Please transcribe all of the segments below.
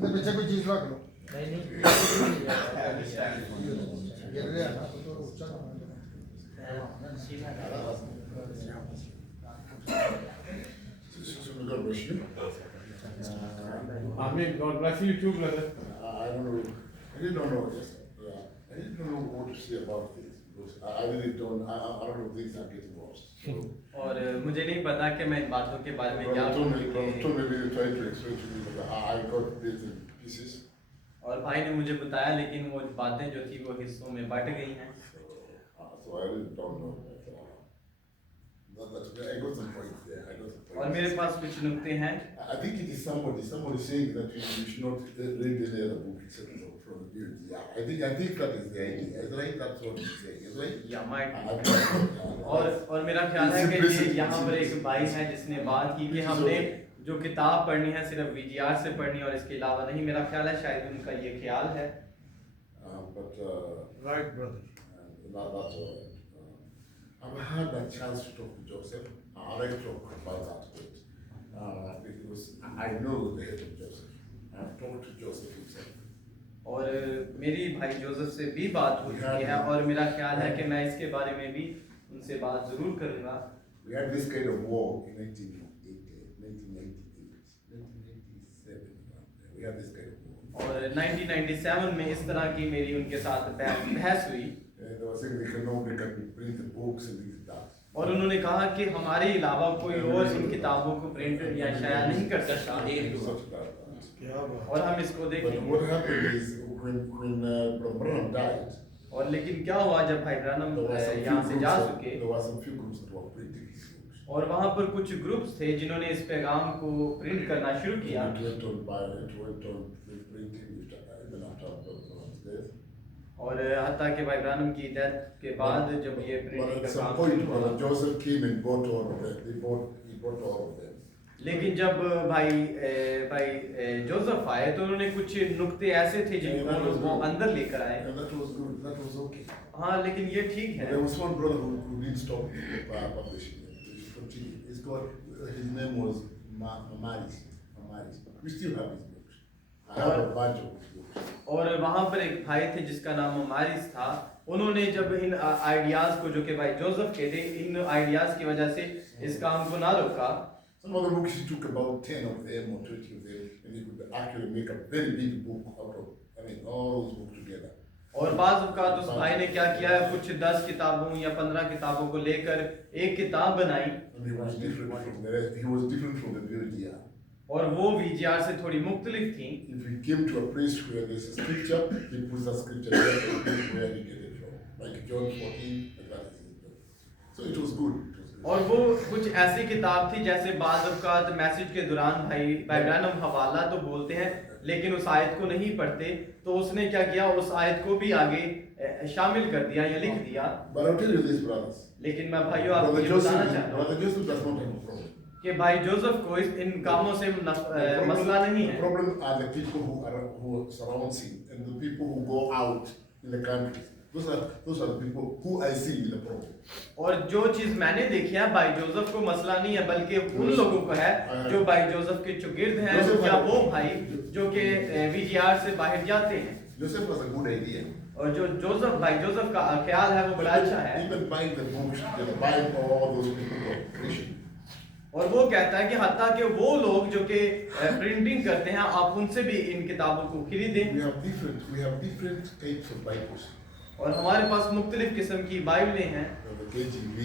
पीछे कोई चीज रख लो। नहीं नहीं गिर रहा है ना तो ऊंचा करना। God bless you. Amen. God bless you too, brother. I don't know. I really don't know this. Yeah. I really don't know what to say about this because I really don't. I don't know, things are getting worse. So, और मुझे नहीं पता कि मैं इन बातों के बारे में क्या Brother बोलूं। told me you tried to explain to me that I got this in pieces. और भाई ने मुझे बताया लेकिन वो बातें जो थी वो हिस्सों में बट गई हैं। So I really don't know. But I got some points there. I got some और points. मेरे पास कुछ नुक्ते हैं। I think it is somebody saying that you should not read any other book except from the Bible. Yeah, I think that is the idea. It's right. That's what he's saying. It's right. या माइट और और मेरा ख्याल है कि ये यहाँ पर एक भाई है जिसने बात की कि हमने जो किताब पढ़नी है सिर्फ वीजीआर से पढ़नी और इसके अलावा नहीं। मेरा ख्याल है शायद उनका ये ख्याल है। Right, brother. That's all right. I've had a chance to talk to Joseph. I'd like to talk about that bit. Because I know the head of Joseph. I've talked to Joseph himself. और मेरी भाई जोसेफ से भी बात हो चुकी है और मेरा ख्याल है कि मैं इसके बारे में भी उनसे बात जरूर करूंगा। We had this kind of war in 1997. We had this kind of war. और 1997 में इस तरह की मेरी उनके साथ बहस हुई। They were saying they can print the books and things like that. और उन्होंने कहा कि हमारे अलावा कोई और इन किताबों को प्रिंट या शाया नहीं कर सकता और हम इसको But देखेंगे। what happened is when Branham died, और लेकिन क्या हुआ जब भाई ब्रैनम there were some यहाँ से जा चुके few groups that were printing his books. और वहाँ पर कुछ ग्रुप्स थे जिन्होंने इस पैगाम को प्रिंट करना शुरू किया। It went on printing even after Branham's death. और हत्ता के भाई ब्रैनम की डेथ के बाद जब ये But प्रिंटिंग at का some काम point, शुरू हुआ। Brother Joseph came and bought all of them. He bought all of them. लेकिन जब भाई जोसेफ आए तो उन्होंने कुछ नुक्ते ऐसे थे जिनको वो अंदर लेकर आए। And that was good. That was okay. हाँ लेकिन ये ठीक है। There was one brother who didn't stop publishing it. He continued. His name was Maris. We still have his books. I have a bunch of his books. और वहाँ पर एक भाई थे जिसका नाम मारिस था। उन्होंने जब इन आइडियाज को जो कि भाई जोसेफ के थे इन आइडियाज की वजह से इस काम को ना रोका। Some other books he took about 10 of them or 20 of them, and he could actually make a very big book out of, all those books together. और बाज़ औक़ात उस भाई ने क्या किया कुछ 10 किताबों या 15 किताबों को लेकर एक किताब बनाई। And he was different from the rest. He was different from the VGR. और वो वीजीआर से थोड़ी मुख्तलिफ थी। If he came to a place where there's a scripture, he puts that scripture there and where he get it from. Like John 14, like that is his book. So it was good. और वो कुछ ऐसी किताब थी जैसे बाज़ औक़ात मैसेज के दौरान भाई ब्रैनम हवाला तो बोलते हैं लेकिन उस आयत को नहीं पढ़ते तो उसने क्या किया उस आयत को भी आगे शामिल कर दिया या लिख दिया। But I'll tell you this, brothers. लेकिन मैं भाइयों आपको Brother ये बताना Joseph चाहता हूँ does not have a problem. कि भाई जोसेफ को इन कामों से मसला नहीं The है। problem are the people who surround him and the people who go out in the countries. Those are the people who I see in the problem. और जो चीज मैंने देखी है भाई जोसेफ को मसला नहीं है बल्कि उन लोगों को है जो भाई जोसेफ के चुगिर्द हैं या वो भाई जो कि वीजीआर से बाहर जाते हैं। Joseph was a good idea. और जो जोसेफ का ख्याल है वो बड़ा अच्छा है। Even buying the books, the Bible, all those people who are Christian. और वो कहता है कि हत्ता कि वो लोग जो कि प्रिंटिंग करते हैं आप उनसे भी इन किताबों को खरीदें। We have different types of Bibles. और हमारे पास मुख्तलिफ किस्म की बाइबलें हैं। The KJV,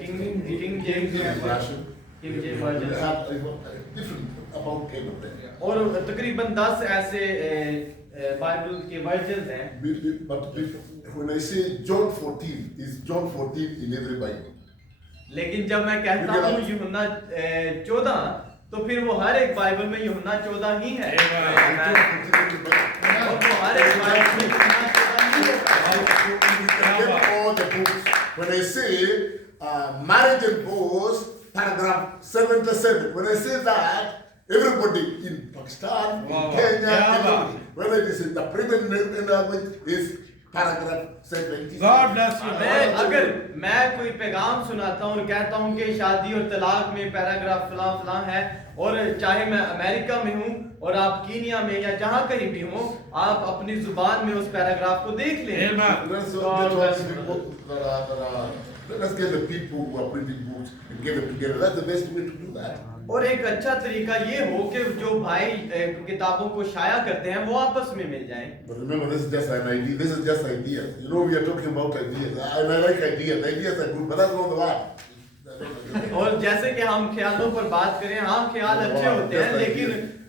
king James version. Version Different about 10 of them. और तकरीबन 10 ऐसे बाइबल के वर्जन हैं। But when I say John 14, is John 14 in every Bible? लेकिन जब मैं कहता हूँ यूहन्ना 14 तो फिर वो हर एक बाइबल में यूहन्ना 14 ही है। और वो हर एक बाइबल में यूहन्ना 14 ही है। All the books. When I say marriage and divorce, paragraph 77. When I say that, everybody in Pakistan, in Kenya, everybody, whether it is in the Premium language, is paragraph said like this. God bless you. अगर मैं कोई पैगाम सुनाता हूँ और कहता हूँ कि शादी और तलाक में पैराग्राफ फलां फलां है, और चाहे मैं अमेरिका में हूँ और आप कीनिया में या जहाँ कहीं भी हो, आप अपनी जुबान में उस पैराग्राफ को देख लें। Let's get the people who are printing books and get them together. That's the best way to do that. और एक अच्छा तरीका ये हो कि जो भाई किताबों को शाया करते हैं वो आपस में मिल जाएं। But remember, this is just an idea. This is just ideas. You know, we are talking about ideas. And I like ideas. Ideas are good, but that's not the one. और जैसे कि हम ख्यालों पर बात करें, हाँ ख्याल अच्छे होते हैं, लेकिन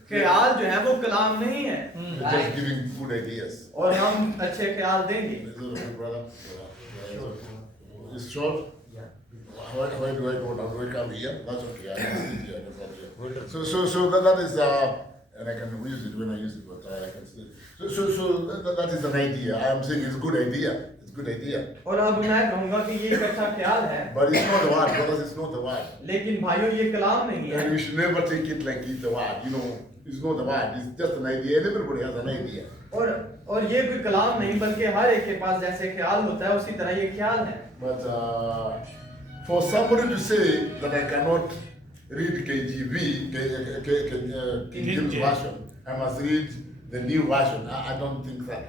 ख्याल जो है वो कलाम नहीं है। We're just giving good ideas. और हम अच्छे ख्याल देंगे। Is it okay, brother? It's short? Why do I go down? Do I come here? That's okay. I can sit here. No problem. So that is, and I can use it when I use it, but I can still. So that is an idea. I am saying it's a good idea. It's a good idea. और अब मैं कहूँगा कि ये एक अच्छा ख्याल है। But it's not the word, brothers. It's not the word. लेकिन भाइयों ये कलाम नहीं है। And we should never take it like it's the word. You know, it's not the word. It's just an idea. And everybody has an idea. और ये कोई कलाम नहीं, बल्कि हर एक के पास जैसे ख्याल होता है उसी तरह ये ख्याल है। But for somebody to say that I cannot read KJV, King James Version, I must read the new version. I don't think that.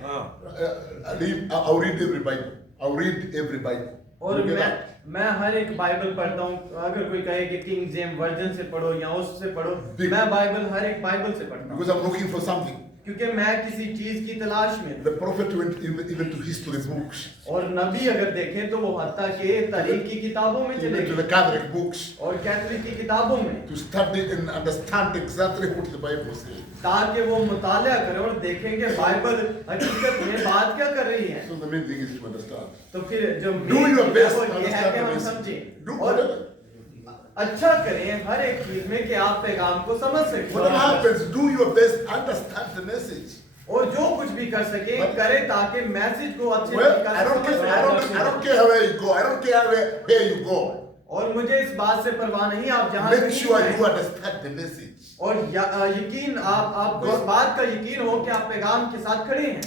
I'll read every Bible. I'll read every Bible. और You get that? मैं हर एक बाइबल पढ़ता हूँ। अगर कोई कहे कि king James version से पढ़ो या उससे पढ़ो, मैं बाइबल हर एक बाइबल से पढ़ता हूँ। Because I'm looking for something. क्योंकि मैं किसी चीज की तलाश में हूँ। The prophet went even to history books, और नबी अगर देखें तो वो हत्ता के तारीख की किताबों में he चले went to गए the Catholic books और कैथोलिक की किताबों में, to study and understand exactly what the Bible says. ताकि वो मुताला करें और देखें कि बाइबल हकीकत में बात क्या कर रही है। So the main thing is to understand. तो फिर जो Do your best वो to ये है understand कि the हम message. समझें Do और whatever. अच्छा करें हर एक चीज में कि आप पैगाम को समझ Whatever सकें happens, do your best, understand the message. और जो कुछ भी कर सके करें ताकि मैसेज को अच्छे Well, तरीके I से don't समझ care. सकें। I don't care where you go. I don't care where you go. और मुझे इस बात से परवाह नहीं आप जहाँ Make कहीं sure जाएं। you understand the message. और यकीन आपको इस बात का यकीन हो कि आप पैगाम के साथ खड़े हैं।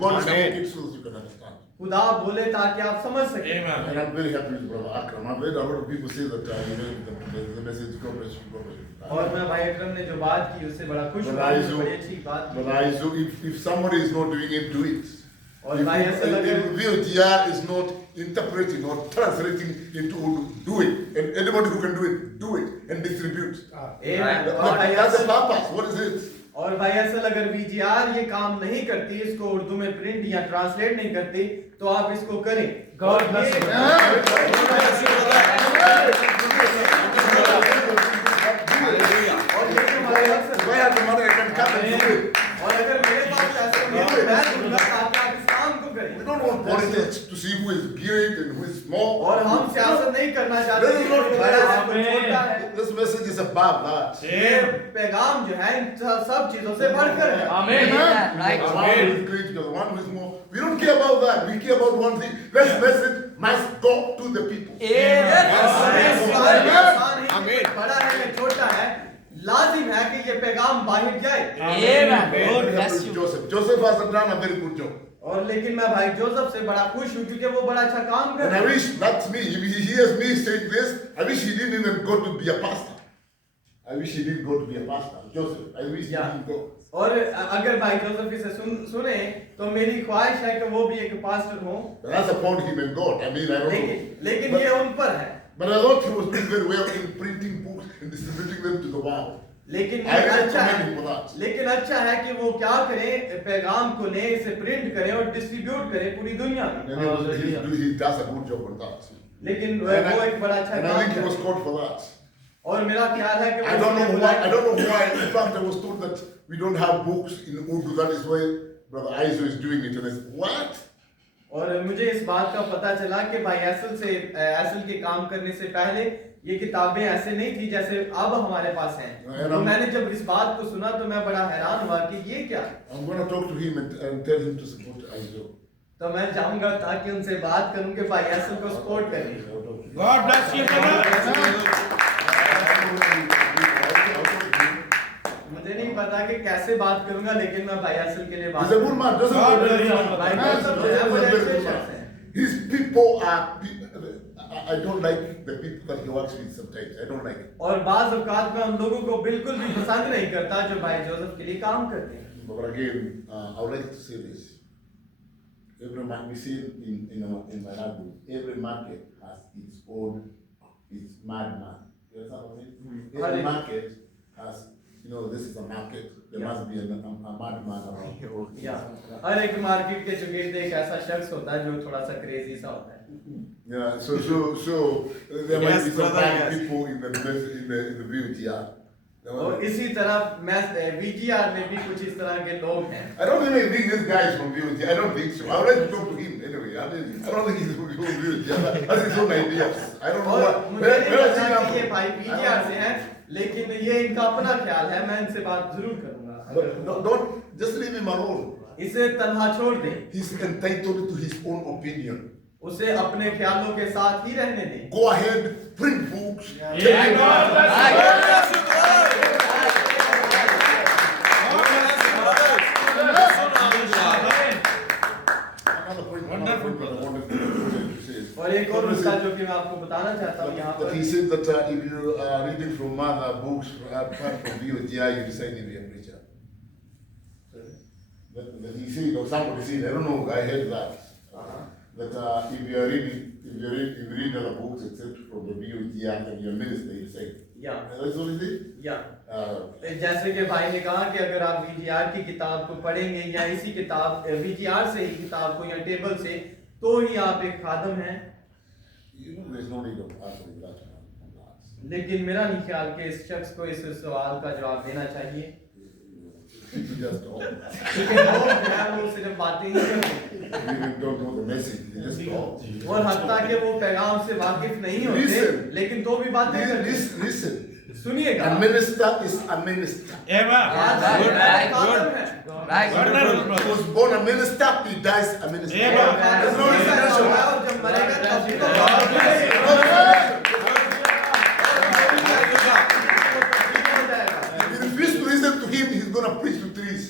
God is making it so that you can understand. खुदा बोले ताकि आप समझ सकें। And I'm very happy with Brother Akram. I've heard a lot of people say that the message God bless you, God bless you. और मैं भाई अकरम ने जो बात की उससे बड़ा खुश But हुआ, I बड़ी अच्छी बात But की। if somebody is not doing it, do it. और भाई ऐसा लगे If VOTR is not interpreting or translating into Urdu, do it. And anybody who can do it and distribute. That's the purpose. What is it? और भाई असल अगर VGR ये काम नहीं करती, इसको उर्दू में प्रिंट या ट्रांसलेट नहीं करती, तो आप इसको करें। God bless you. Why have the mother can come and do it? और अगर मेरे पास ऐसे नहीं तो मैं दूंगा ताकि आप इस काम को We करें। don't want politics to see who is great and who is small. और हम सियासत नहीं करना चाहते This is not कि बड़ा है, कोई छोटा है। This message is above that. ये पैगाम जो है इन सब चीजों से बढ़कर है। Amen. One who is great, the one who is more. We don't care about that. We care about one thing. This message must go to the people. आमीन। बड़ा है या छोटा है, लाजिम है कि ये पैगाम बाहर जाए। God bless you. Joseph has done a very good job. और लेकिन मैं भाई जोसेफ से बड़ा खुश हूँ क्योंकि वो बड़ा अच्छा काम कर And रहा I है। wish that's me. If he hears me saying this, I wish he didn't even go to be a pastor. I wish he didn't go to be a pastor. Joseph, I wish he didn't go. और अगर भाई जोसेफ इसे सुने तो मेरी ख्वाहिश है कि वो भी एक पास्टर हो। But that's upon him and God. I mean, I don't know. लेकिन ये उन पर है। But I thought he was doing very well in printing books and distributing them to the world. लेकिन I ये अच्छा recommend है, him for that. लेकिन अच्छा है कि वो क्या करें, पैगाम को लें, इसे प्रिंट करें और डिस्ट्रीब्यूट करें पूरी दुनिया में। And he does a good job on that. लेकिन वो And एक बड़ा अच्छा and I काम think he was है। called for that. और मेरा ख्याल है कि I don't know why. I don't know why. In fact, I was told that we don't have books in Urdu. That is why Brother Aizo is doing it. And I said, what? और मुझे इस बात का पता चला कि भाई एसल के काम करने से पहले ये किताबें ऐसे नहीं थी जैसे अब हमारे पास हैं। तो मैंने जब इस बात को सुना तो मैं बड़ा हैरान हुआ कि ये क्या। I'm going to talk to him and tell him to support Aizo. तो मैं जाऊंगा ताकि उनसे बात करूं कि भाई एसल को सपोर्ट करें। God bless you, brother. मुझे नहीं पता था कि कैसे बात करूंगा, लेकिन मैं भाई असल के लिए बात He's a good man. Joseph is a very good man. भाई Joseph Joseph is जो है a वो very अच्छे good शख्स man. हैं। His people are. I don't like the people that he works with sometimes. I don't like it. और बाज औकात में उन लोगों को बिल्कुल भी पसंद नहीं करता जो भाई जोसेफ के लिए काम करते हैं। But again, I would like to say this. Every market, we see in Malawi, every market has its own, its madman. You understand what I mean? Every market has, this is a market. There must be a madman around. या हर एक मार्केट के चुगीर्द एक ऐसा शख्स होता है जो थोड़ा सा क्रेजी सा होता है। Yeah, so there might be some bad people in the VTR. और इसी तरह मैं वीजीआर में भी कुछ इस तरह के लोग हैं। I don't even think this guy is from VTR. I don't think so. I would like to talk to him anyway. I don't think he's from VTR. That's his own ideas. I don't know और what. मुझे नहीं लगता कि ये भाई वीजीआर से हैं, लेकिन ये इनका अपना ख्याल है, मैं इनसे बात जरूर करूंगा। But don't just leave him alone. इसे तन्हा छोड़ दे, He's entitled to his own opinion. उसे अपने ख्यालों के साथ ही रहने दे। Go ahead, print books. Another point I wanted to say is और एक और नुस्खा जो कि मैं आपको बताना चाहता हूँ यहाँ that he पर, said that if you are reading from other books apart from VOTI, you decide to be a preacher. That he said, or somebody said, I don't know, I heard that. That if you read other books except from the VOTI and you're a minister, you say. या That's what he did? या जैसे कि भाई ने कहा कि अगर आप वीजीआर की किताब को पढ़ेंगे या इसी किताब वीजीआर से ही किताब को या टेबल से, तो ही आप एक खादम हैं। There's no need of answering that. लेकिन मेरा नहीं ख्याल कि इस शख्स को इस सवाल का जवाब देना चाहिए। You just talk. क्योंकि लोग जो हैं वो सिर्फ बातें ही करते हैं You don't know the message, you just talk. और हत्ता कि वो पैगाम से वाकिफ नहीं होते, Listen. लेकिन तो भी बातें करते हैं। Listen. सुनिएगा, A minister is a minister. He was born a minister, he dies a minister. There's no reservation. जब मरेगा तब भी तो If you refuse to listen to him, he's going to preach to trees.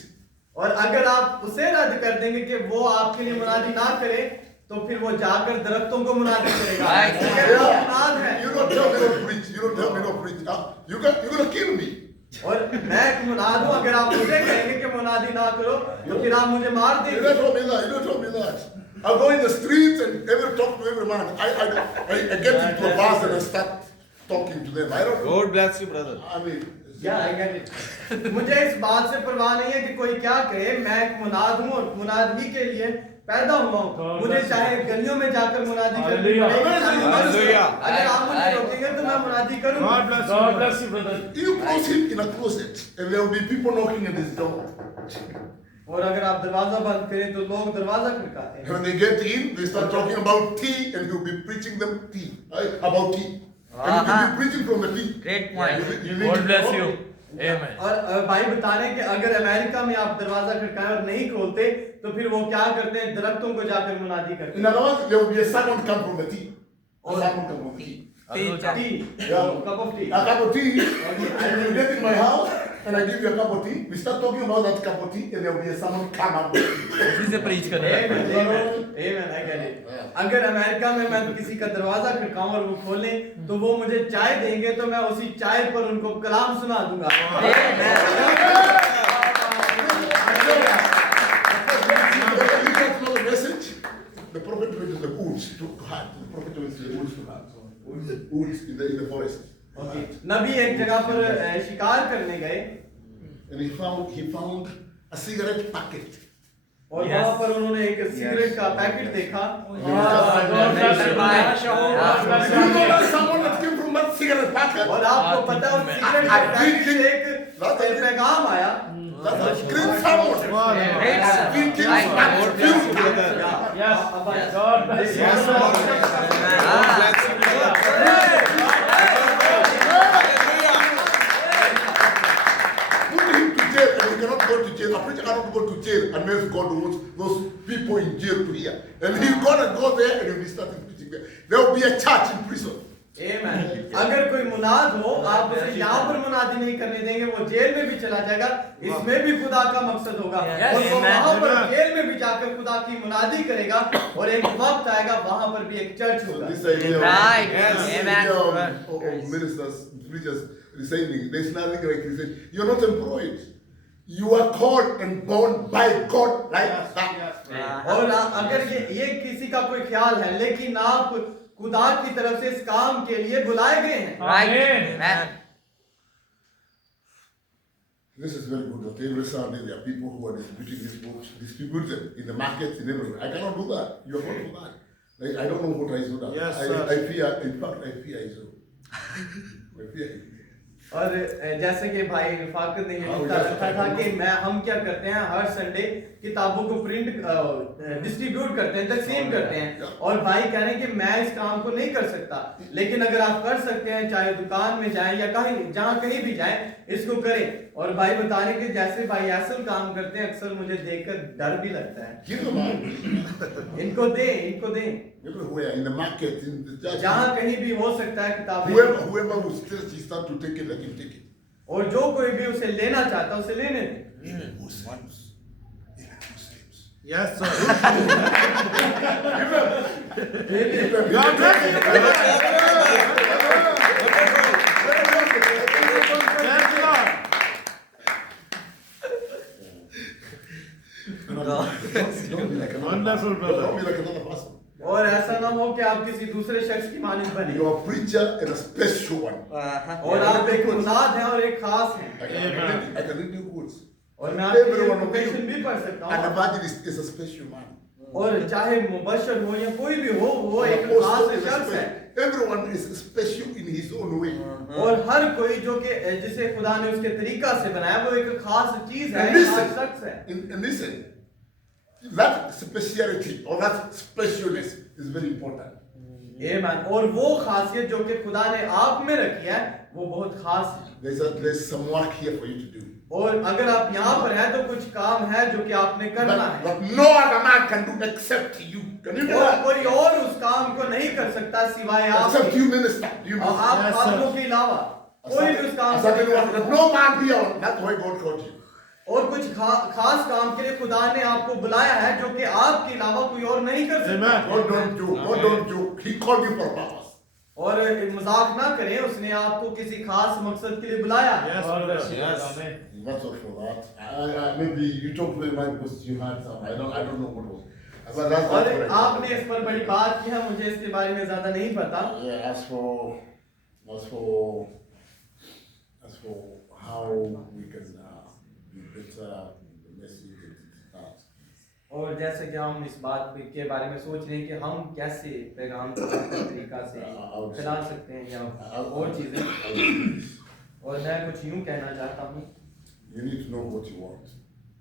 और अगर आप उसे रद्द कर देंगे कि वो आपके लिए मुनादी ना करे, तो फिर वो जाकर दरख्तों को मुनादी करेगा। ये वो मुनाद है। You don't tell me not to preach. You don't tell me not to preach. You're going to kill me. और मैं एक मुनाद हूँ, अगर आप मुझे कहेंगे कि मुनादी ना करो, तो फिर आप मुझे मार You देंगे। don't tell me that. You don't tell me that. I go in the streets and talk to every man. I get into a bus and I start talking to them. I don't know. God bless you, brother. I mean, क्या I get it. मुझे इस बात से परवाह नहीं है कि कोई क्या कहे, मैं एक मुनाद हूँ और मुनादी के लिए पैदा हुआ हूँ। मुझे चाहे गलियों में जाकर मुनादी करनी पड़े, अगर आप मुझे रोकेंगे तो मैं मुनादी करूँगा। God bless you, brother. you close him in a closet and there will be people knocking at his door. और अगर आप दरवाजा बंद करें तो लोग दरवाजा खटकाते हैं। When they get in, they start talking about tea and he'll be preaching them tea. About tea. And he'll be preaching from the tea. Great point. God bless you. Amen. और भाई बता रहे हैं कि अगर अमेरिका में आप दरवाजा खटकाएं और नहीं खोलते, तो फिर वो क्या करते हैं, दरख्तों को जाकर मुनादी करते In other words, there will be a sermon come from the tea. A sermon come from the tea. हैं। T, Yeah. Cup of T. A cup of tea, and you get in my house, and I give you a cup of tea. We start talking about that cup of tea, and there will be a sermon come up with tea. उसी से preach करना है। Amen, I get it. अगर अमेरिका में मैं किसी का दरवाजा खटकाऊं और वो खोलें, तो वो मुझे चाय देंगे, तो मैं उसी चाय पर उनको कलाम सुना दूंगा। You get to know the message? The prophet went to the woods to hunt. The prophet went to the woods to hunt. Woods in the forest. Okay. नबी एक जगह पर शिकार करने गए And he found a cigarette packet. और वहाँ पर उन्होंने एक सिगरेट का पैकेट देखा। You know that someone that came from that cigarette packet? और आपको पता है उस सिगरेट के पैकेट से एक पैगाम आया। That's a great someone. Three kings back to Yes. God bless you. Put him to jail and he cannot go to jail. A preacher cannot go to jail unless God wants those people in jail to hear. And he's gonna go there and he'll be starting preaching there. There will be a church in prison. Amen. अगर कोई मुनाद हो, आप उसे यहाँ पर मुनादी नहीं करने देंगे, वो जेल में भी चला जाएगा, इसमें भी खुदा का मकसद होगा। और वो वहाँ पर जेल में भी जाकर खुदा की मुनादी करेगा, और एक वक्त आएगा वहाँ पर भी एक चर्च होगा। This idea Right. this Amen. idea of ministers, preachers resigning, there's nothing like resign. You're not employed. You are called and born by God like that. और अगर ये किसी का कोई ख्याल है, लेकिन आप खुदा की तरफ से इस काम के लिए बुलाए गए हैं। Right. This is very good. That every Sunday there are people who are distributing these books, distribute them in the markets in everywhere. I cannot do that. You are not do that. Like, I don't know what I do that. Yes, I fear. In fact, I fear Israel. I fear it. और जैसे कि भाई रिफाकत ने ये मुद्दा रखा था कि हम क्या करते हैं, हर संडे किताबों को प्रिंट डिस्ट्रीब्यूट करते हैं, तकसीम करते हैं, और भाई कह रहे हैं कि मैं इस काम को नहीं कर सकता, लेकिन अगर आप कर सकते हैं, चाहे दुकान में जाएं या कहीं जहां कहीं भी जाएं, इसको करें। और भाई बता रहे कि जैसे भाई ऐसा काम करते हैं, अक्सर मुझे देखकर डर भी लगता है। Give them out. इनको दें Everywhere, in the market, in the church. जहां कहीं भी हो सकता है किताबें, Whoever will still start to take it, let him take it. और जो कोई भी उसे लेना चाहता है उसे लेने दें। Even Muslims. Even Muslims. Yes, sir. God bless you. Yes, Lord. Don't be like another Wonderful, person. brother. Don't be like another person. और ऐसा ना हो कि आप किसी दूसरे शख्स की मानिंद बने। You are a preacher and a special one. और आप एक मुनाद हैं और एक खास हैं। I can read you quotes. और मैं आपके Every लिए one of quotation you. भी पढ़ सकता An हूँ। evangelist is a special man. और चाहे मुबशर हो या कोई भी हो, वो An एक apostle खास is a शख्स है। special. Everyone is special in his own way. और हर कोई जो कि जिसे खुदा ने उसके तरीका से बनाया, वो एक खास चीज है, And एक खास listen, शख्स है। and listen, that speciality or that specialness is very important. आमीन। और वो खासियत जो कि खुदा ने आप में रखी है, वो बहुत खास है। There's some work here for you to do. और अगर आप यहाँ पर हैं तो कुछ काम है जो कि आपने करना है, But no other man can do except you. Can you do और that? कोई और उस काम को नहीं कर सकता सिवाय आप Except you minister. You और minister. आप Yes, आदमों sir. के अलावा कोई भी उस काम को नहीं कर सकता। No man beyond. That's why God called you. और कुछ खास काम के लिए खुदा ने आपको बुलाया है जो कि आपके अलावा कोई और नहीं कर सकता। Amen. God don't joke. God don't joke. He called you for a purpose. और मजाक ना करें, उसने आपको किसी खास मकसद के लिए बुलाया है। Yes, brother. Yes. That's all for that. Maybe you talked very much because you had some. I don't know what was. But that's और what आपने इस पर बड़ी बात की है, मुझे इसके बारे में ज्यादा नहीं पता। Yeah, as for how we can be better the message and that. और जैसे कि हम इस बात के बारे में सोच रहे हैं कि हम कैसे पैगाम को बेहतर तरीका से फैला सकते हैं या और चीजें। और मैं कुछ यूं कहना चाहता हूँ, You need to know what you want.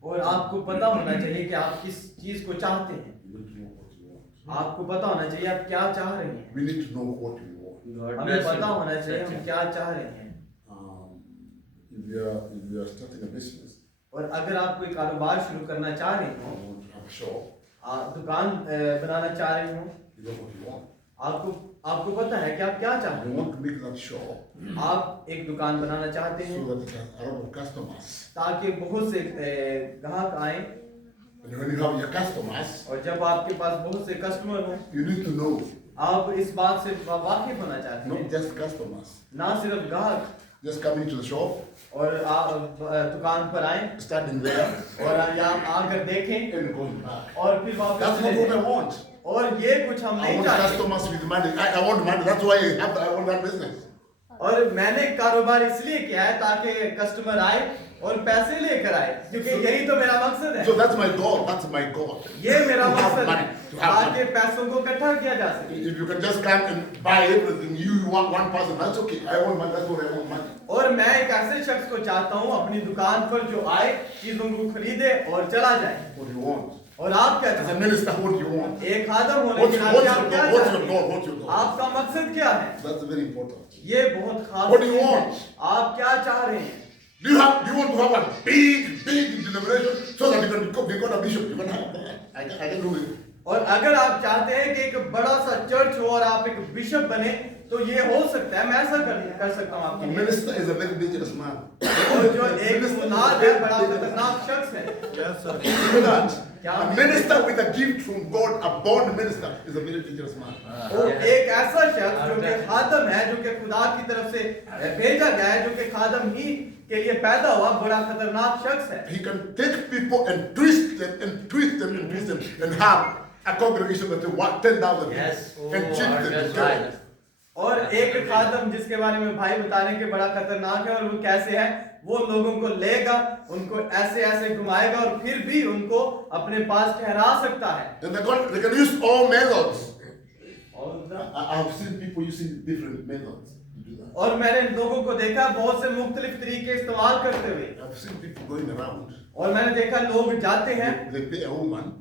और आपको पता होना चाहिए कि आप किस चीज को चाहते हैं। You need to know what you want. आपको पता होना चाहिए आप क्या चाह रहे हैं। We need to know what we want. हमें पता होना चाहिए हम क्या चाह रहे हैं। If you are starting a business, और अगर आप कोई कारोबार शुरू करना चाह रहे you हो, want to have a shop, आप दुकान बनाना चाह रहे हो, you know what you want. आपको पता है कि आप क्या चाहते You want to make that shop हैं। आप एक दुकान बनाना चाहते हैं so that it has a lot of customers. ताकि बहुत से ग्राहक आए, And when you have your customers, और जब आपके पास बहुत से कस्टमर हो, you need to know आप इस बात से वाकिफ होना चाहते not हैं, just customers. ना सिर्फ ग्राहक, Just coming to the shop, और आप दुकान पर आए standing there, और यहाँ आकर देखें and going back. और फिर वापस That's चले not what I जाएं। want. और ये कुछ हम I नहीं want चाहते। customers with money. I want money. That's why I want that business. और मैंने कारोबार इसलिए किया है ताकि कस्टमर आए और पैसे लेकर आए, क्योंकि यही तो मेरा मकसद है। So that's my goal. That's my goal. ये मेरा To have मकसद है, money. To have ताकि money. पैसों को इकट्ठा किया जा सके। If you can just come and buy everything, you want one person. That's okay. I want money. That's what I want money. और मैं एक ऐसे शख्स को चाहता हूँ अपनी दुकान पर जो आए, चीजों को खरीदे और चला जाए। What do you want? और आप क्या As a चाहते minister, what do you want? हैं? एक खादम होने What's के your नाते आप क्या goal? What's चाहते your goal? हैं? What's your goal? आपका मकसद क्या है? That's very important. ये बहुत खास What do you चीज़ है। want? आप क्या चाह रहे हैं? Do you want to have a big denomination so that you can become a bishop? You can have that. I can do it. और अगर आप चाहते हैं कि एक बड़ा सा चर्च हो और आप एक बिशप बने, तो ये हो सकता है, मैं ऐसा कर सकता हूँ A आपके लिए। minister is a very dangerous man. और जो एक मुनाद है बड़ा खतरनाक शख्स है। Yes, sir. You know that? क्या A minister with a gift from God, a born minister, is a very dangerous man. वो एक ऐसा शख्स जो कि खादम है, जो कि खुदा की तरफ से भेजा गया है, जो कि खादम ही के लिए पैदा हुआ, बड़ा खतरनाक शख्स है। He can take people and twist them and twist them and twist them and have a congregation that will work 10,000 Yes. and change them. That's to God. right. और एक खादम जिसके बारे में भाई बता रहे हैं कि बड़ा खतरनाक है, और वो कैसे है, वो लोगों को लेगा, उनको ऐसे ऐसे घुमाएगा और फिर भी उनको अपने पास ठहरा सकता है। And they can use all methods. और I have seen people using different methods to do that. और मैंने लोगों को देखा बहुत से मुख्तलिफ तरीके इस्तेमाल करते हुए, I've seen people going around. और मैंने देखा लोग जाते हैं They pay a woman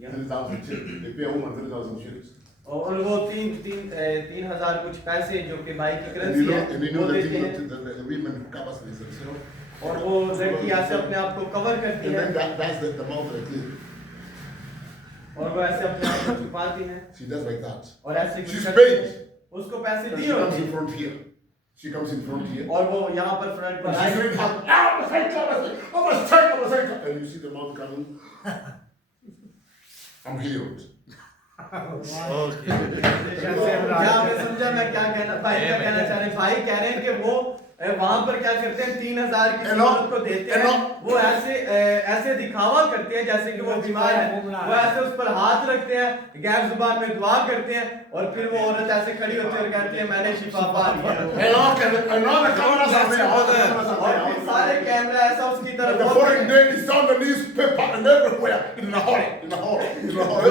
10,000 shillings. They pay a woman 10,000 shillings. और वो 3,000 कुछ पैसे जो कि भाई की And करेंसी you know, है and you know वो the देते thing हैं, that the women covers themselves. और वो लड़की ऐसे अपने आप को कवर करती And है then that's the mouth of the clip. और वो ऐसे अपने आप को छुपाती है She does like that. और ऐसे कुछ She's करती paid. है। उसको पैसे And दिए she comes होते in हैं front here. She comes in front here. और वो यहाँ पर फ्रंट पर And आए she's doing that. And you see the mouth coming. I'm healed. क्या आपने समझा मैं क्या कहना भाई क्या कहना चाह रहे हैं? भाई कह रहे हैं कि वो वहां पर क्या करते हैं, 3,000 की औरत को देते हैं, वो ऐसे दिखावा करते हैं जैसे कि वो बीमार है, वो ऐसे उस पर हाथ रखते हैं, गैर जुबान में दुआ करते हैं, और फिर वो औरत ऐसे खड़ी होती है और कहती है मैंने शिफा पा लिया। And all the cameras are there. All the cameras are और फिर there. सारे कैमरा ऐसा उसकी And तरफ the होते foreign हैं। day is on the newspaper and everywhere. In the hall. In the hall. In the hall.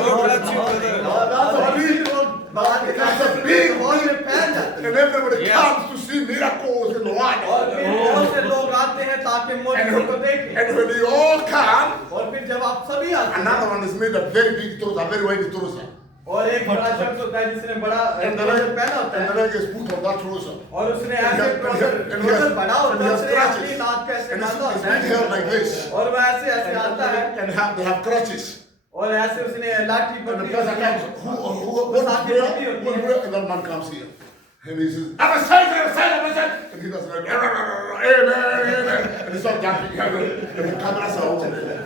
और फिर वो बात के That's a साथ big हॉल में फैल जाते हैं। And everybody comes to see miracles in the और light. फिर बहुत से लोग आते हैं ताकि मौजूद को देखें, And when they all come, और फिर जब आप सभी आते हैं, another one is made a very big trouser, a very wide trouser. और एक बड़ा शख्स होता है जिसने बड़ा ट्राउजर पहना होता And the है, leg is put on that trouser. और उसने ऐसे ट्राउजर बना होता है, उसने अपनी नाक पे ऐसे And बांधा it's होता held है, like this. और वो ऐसे ऐसे आता है, And they have crutches. और ऐसे उसने लाठी And the पकड़ी person होती है, comes, what and that man comes here. And he says, I'm a saint. And he does like, amen. And he starts jumping. And the cameras are over there.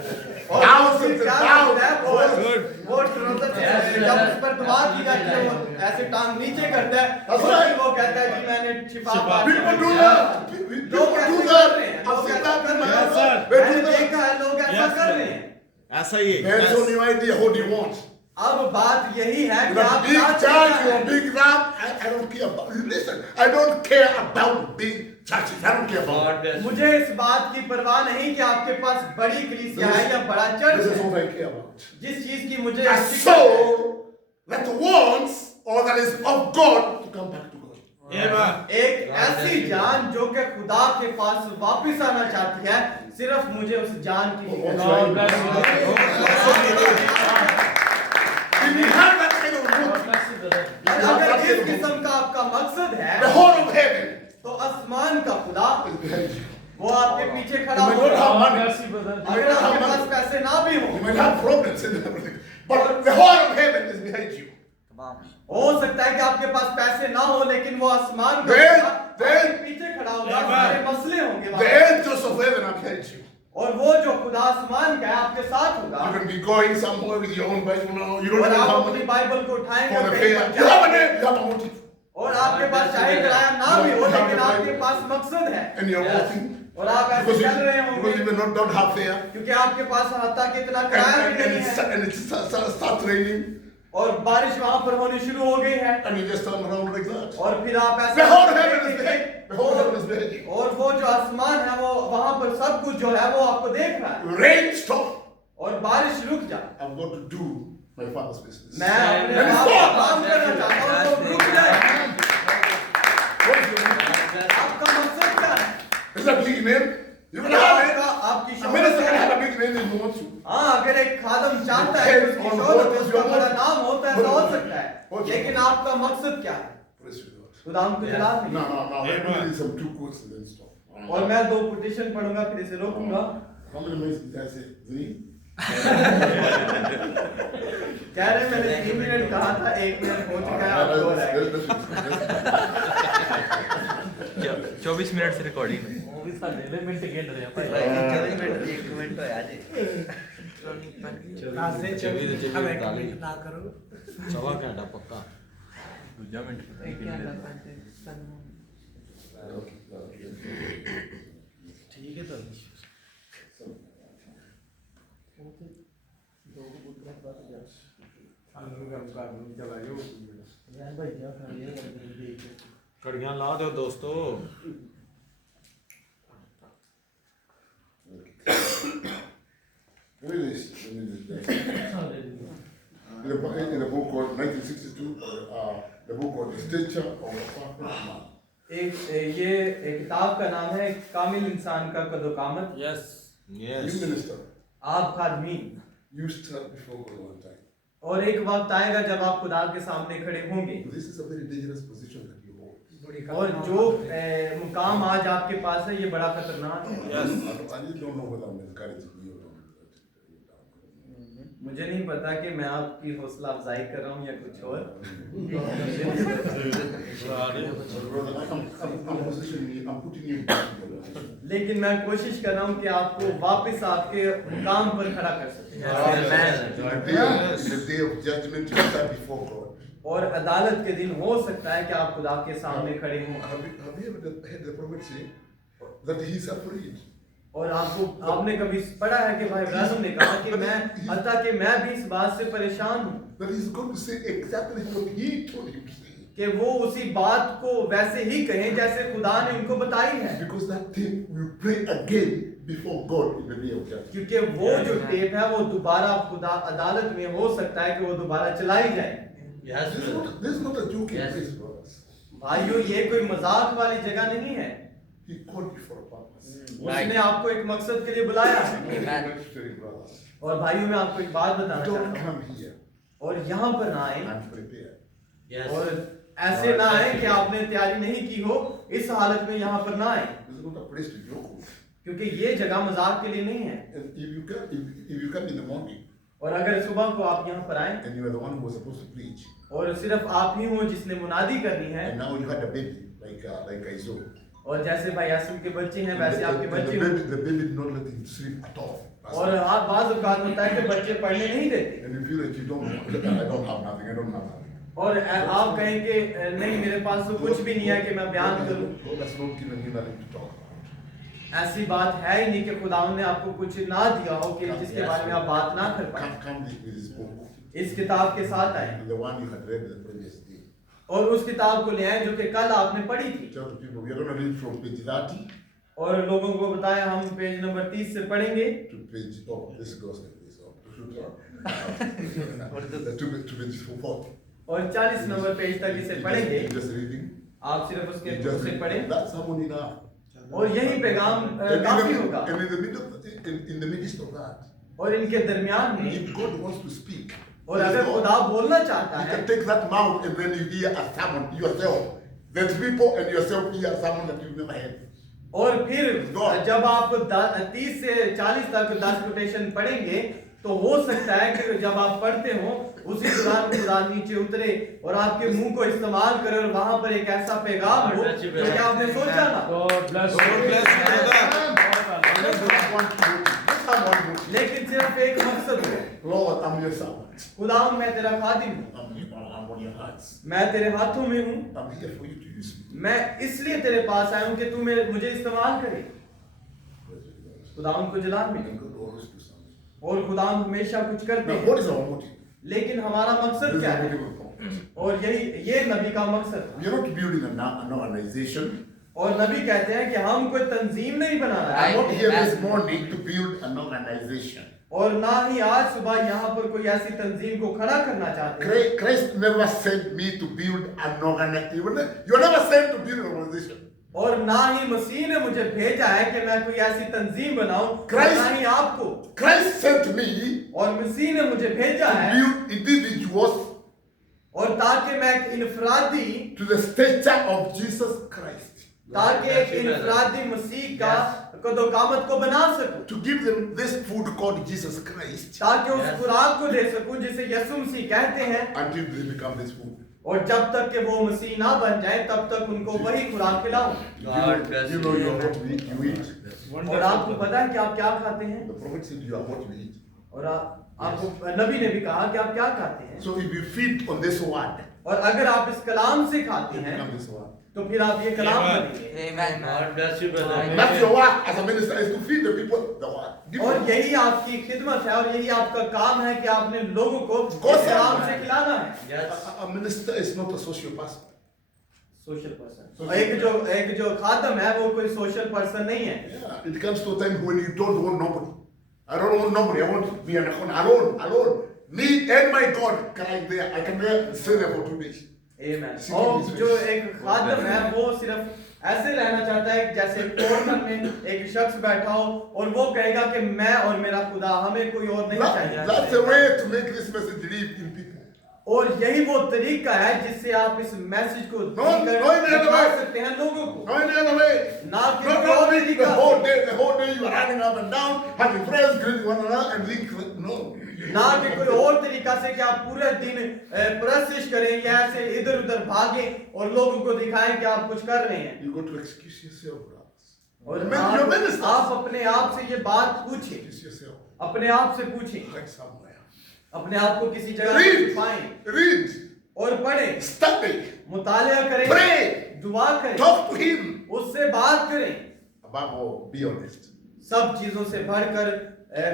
और Thousands फिर and क्या करता है, thousands. वो ट्राउजर से जब उस पर दुआ की जाती है, वो ऐसे टांग नीचे करता है, और That's right. फिर वो कहता है कि मैंने शिफा पा ली। People do that. People लोग do ऐसे that. कर रहे हैं, I've लोग seen ऐसा that कर in my रहे हैं। Yes, sir. house. They मैंने do that. देखा है लोग ऐसा Yes, कर sir. रहे हैं। ऐसा ही है। There's Yes. only idea what do you want. अब बात यही है You कि know, आप big क्या church, चाहते you हैं। know, big that. I don't care about. Listen, I don't care about big churches. I don't care about. God bless you. मुझे इस बात की परवाह नहीं कि आपके पास बड़ी कलीसिया है या बड़ा This चर्च is है। what I care about. जिस चीज की मुझे A फिक्र है, soul that wants or that is of God to come back to God. Amen. एक ऐसी जान जो कि खुदा के पास वापस आना चाहती है, सिर्फ मुझे उस जान की फिक्र है। God bless you. If you have that kind of God motive, bless you, brother. if you और have अगर that इस kind of किस्म motive, का आपका मकसद the है, whole of heaven तो आसमान का खुदा is behind you. वो आपके पीछे खड़ा You may not होगा। have God money. bless you, brother. अगर आपके पास पैसे ना भी हो, You might have problems and everything, but the whole of heaven is behind you. हो सकता है कि आपके पास पैसे ना हो, लेकिन वो आसमान का Then- खुदा आपके पीछे खड़ा होगा, Amen. सारे मसले होंगे The वहाँ। angels of heaven are behind you. और वो जो खुदा आसमान का है आपके साथ You होगा, can be going somewhere with your own Bible now. You don't और even आप have अपनी money बाइबल को उठाएंगे for और the कहीं prayer. पर You have a जाएंगे, name, you have a motive, और आपके पास चाहे किराया ना भी हो, लेकिन आपके पास मकसद है, and you're walking और आप ऐसे because you, चल रहे because you होंगे, may not don't have fare, क्योंकि आपके पास हत्ता कितना किराया भी नहीं है, and it starts raining, और बारिश वहां पर होनी शुरू हो गई है, and you just turn around like that. और फिर आप The ऐसे whole heaven is behind. The whole heaven is behind you. और वो जो आसमान है वो वहां पर सब कुछ जो है वो आपको देख रहा है, Rain stop. और बारिश रुक जाए, I'm going to do my father's business. मैं अपने Let me आप stop. काम करना चाहता हूँ, तो रुक जाए। What is your name? आपका मकसद क्या है? Is that big name? You can have it. आपकी A minister can शोहरत have है। a big name if he wants to. हाँ, अगर एक खादम चाहता है कि उसकी शोहरत हो, उसका बड़ा नाम होता है, ऐसा हो सकता है, लेकिन आपका मकसद क्या है? Praise the Lord. खुदा हमको खिलाफ No, नहीं। no, no. Let me Amen. read some 2 quotes and then stop. और मैं 2 कोटेशन पढ़ूंगा फिर इसे रोकूंगा। How many minutes did I say? 3? कह रहे मैंने 3 मिनट कहा था, 1 मिनट हो चुका है, अब 2 रह गए। 24 मिनट से रिकॉर्डिंग है। ਉਹ ਵੀ ਸਾਡੇ ਲਈ ਮਿੰਟ ਖੇਡ ਰਹੇ ਆ ਭਾਈ 24 ਮਿੰਟ 1 ਮਿੰਟ ਹੋਇਆ ਜੀ ਨਾਸੇ 24 ਮਿੰਟ ਨਾ ਕਰੋ ਸਵਾ ਘੰਟਾ ਪੱਕਾ। ਦੂਜਾ ਮਿੰਟ ਪਤਾ ਨਹੀਂ ਕਿੰਨੇ ਦਾ। ਠੀਕ ਹੈ ਤਾਂ ਘੜੀਆਂ ਲਾ ਦਿਓ ਦੋਸਤੋ। Look at this. In the book called 1962, the book called The Stature of a Perfect Man. ये किताब का नाम है कामिल इंसान का कदो-कामत। Yes You yes. minister, आप खादमी, you stand before God one time. और एक वक्त आएगा जब आप खुदा के सामने खड़े होंगे। This is a very dangerous position that you hold. और जो मुकाम आज आपके पास है, ये बड़ा खतरनाक है। Yes. I really don't know whether I'm encouraging you or not. मुझे नहीं पता कि मैं आपकी हौसला अफजाई कर रहा हूँ या कुछ और। I'm positioning you, I'm putting you back in your position. लेकिन मैं कोशिश कर रहा हूँ कि आपको वापस आपके मुकाम पर खड़ा कर सकूं। The day of judgment, you stand before God. और अदालत के दिन हो सकता है कि आप खुदा के सामने खड़े हों। Have you ever heard the prophet say that he is afraid? और आपने कभी पढ़ा है कि भाई इब्राहिम ने कहा कि मैं हत्ता कि मैं भी इस बात से परेशान हूँ That he is going to say exactly what he told him to say. कि वो उसी बात को वैसे ही कहें जैसे खुदा ने उनको बताई है, Because that thing will play again before God in the day of judgment. क्योंकि वो जो टेप है वो दोबारा खुदा अदालत में हो सकता है कि वो दोबारा चलाई जाए। This is not a joking Yes. place, brothers. भाइयों, ये कोई मजाक वाली जगह नहीं है। He called you for a purpose. उसने आपको एक मकसद के लिए बुलाया है। Manufacturing brothers. और भाइयों, मैं आपको एक बात बताना Don't चाहता हूँ, come here और यहाँ पर ना आए and prepare. और ऐसे ना आए कि आपने तैयारी नहीं की हो, इस हालत में यहाँ पर ना आए, This is not a place to joke with. क्योंकि ये जगह मजाक के लिए नहीं है। And if you come in the morning और अगर सुबह को आप यहाँ पर आए and you are the one who was supposed to preach, और सिर्फ आप ही हो जिसने मुनादी करनी है, and now you had a baby like I saw, और जैसे भाई यासूम के बच्चे हैं and वैसे आपके बच्चे हो, the baby did not let him sleep at all. और आप बाज़ औक़ात होता है कि बच्चे पढ़ने नहीं देते, And you feel like you don't I don't have nothing, I don't have nothing. और आप कहेंगे नहीं मेरे पास तो कुछ भी नहीं है कि मैं बयान करूं। God has not given you nothing to talk about. ऐसी बात है ही नहीं कि खुदावंद ने आपको कुछ ना दिया हो कि जिसके बारे में आप बात ना कर पाए। Come with this book, इस किताब के साथ आए the one you had read the previous day. और उस किताब को ले आए जो कि कल आपने पढ़ी थी, Tell the people we are going to read from page 30 और लोगों को बताया हम पेज नंबर 30 से पढ़ेंगे to page this goes like this. To page 40. और 40 नंबर पेज तक इसे पढ़ेंगे। Just reading. आप सिर्फ उसके You just से read. पढ़ें That's harmony now. और यही पैगाम काफी होगा। And in the midst of that, और इनके दरमियान में if God wants to speak, और अगर खुदा बोलना चाहता you है can take that mouth and then you hear a sermon yourself. There's people and yourself hear a sermon that you've never heard. और फिर God. जब आप 30 से 40 तक 10 कोटेशन पढ़ेंगे तो हो सकता है कि जब आप पढ़ते हो उसी दौरान खुदा नीचे उतरे और आपके मुंह को इस्तेमाल करे और वहां पर एक ऐसा पैगाम हो जो कि आपने सोचा ना। God bless God bless you, brother. लेकिन सिर्फ एक मकसद है, Lord, I'm your servant. खुदा मैं तेरा खादिम हूँ, I'm on your hearts. मैं तेरे हाथों में हूँ, I'm here for you to use me. मैं इसलिए तेरे पास आया हूँ कि तू मुझे इस्तेमाल करे। खुदा को जलाल मिले And God will always do something. और खुदा हमेशा कुछ करते Now, हैं, what is our motive? लेकिन हमारा This मकसद is क्या the है? motive of God. और ये नबी का मकसद था। We are not building an organization. और नबी कहते हैं कि हम कोई तंजीम नहीं बना रहे I'm हैं not here this morning to build an organization. और ना ही आज सुबह यहाँ पर कोई ऐसी तंजीम को खड़ा करना चाहते हैं। Christ never sent me to build an organization. You were never sent to build an organization. और ना ही मसीह ने मुझे भेजा है कि मैं कोई ऐसी तंजीम बनाऊं, Christ- ना ही आपको। Christ sent me और मसीह ने मुझे भेजा to है build individuals और ताकि मैं एक इनफरादी to the stature of Jesus Christ. ताकि एक इनफरादी मसीह का कदोकामत को बना सकूं, to give them this food called Jesus Christ ताकि उस खुराक को दे सकूं जिसे यीशु मसीह कहते हैं, until they become this food. और जब तक कि वो मसीह ना बन जाए तब तक उनको वही खुराक खिलाऊं। God bless You you. know you are what you eat. और आपको पता है कि आप क्या खाते हैं, The prophet said you are what you eat. और आपको नबी ने भी कहा कि आप क्या खाते हैं। So if you feed on this word, और अगर आप इस कलाम से खाते you हैं become this word. तो फिर आप ये कलाम Amen. बनेंगे। Amen. God bless you, brother. That's your work as a minister, is to feed the people the word. Give और them. यही आपकी खिदमत है और यही आपका काम है कि आपने लोगों को God इस कलाम से खिलाना है। Yes. A minister is not a sociopath. Social person, और एक जो खादम है वो कोई सोशल पर्सन नहीं है। Yeah, it comes to a time when you don't want nobody. I don't want nobody. I want me and alone. Me and my God crying there. I can stay there for 2 days. Amen. और जो एक खादम है वो सिर्फ ऐसे रहना चाहता है जैसे कॉर्नर में एक शख्स बैठा हो और वो कहेगा कि मैं और मेरा खुदा, हमें कोई और नहीं चाहिए। That's the way to make this message live in people. और यही वो तरीका है जिससे आप इस मैसेज को No, no, दिखा सकते हैं लोगों को। No, any other way. Not Not all the tariqa. whole day you are running up and down, having friends, greeting one another, and link. No. ना कि कोई और तरीका से कि आप पूरे दिन प्रशिश करें या ऐसे इधर उधर भागें और लोगों को दिखाएं कि आप कुछ कर रहे हैं। You got to excuse yourself, brothers. और Your ministers. आप अपने आप से ये बात पूछें, Excuse yourself. अपने आप से पूछें, Like somewhere. अपने आप को किसी जगह पे छुपाएं Read. और पढ़ें, Study. मुतालिया करें, Pray. दुआ करें, Talk to him. उससे बात करें। Above all, be honest. सब चीजों से बढ़कर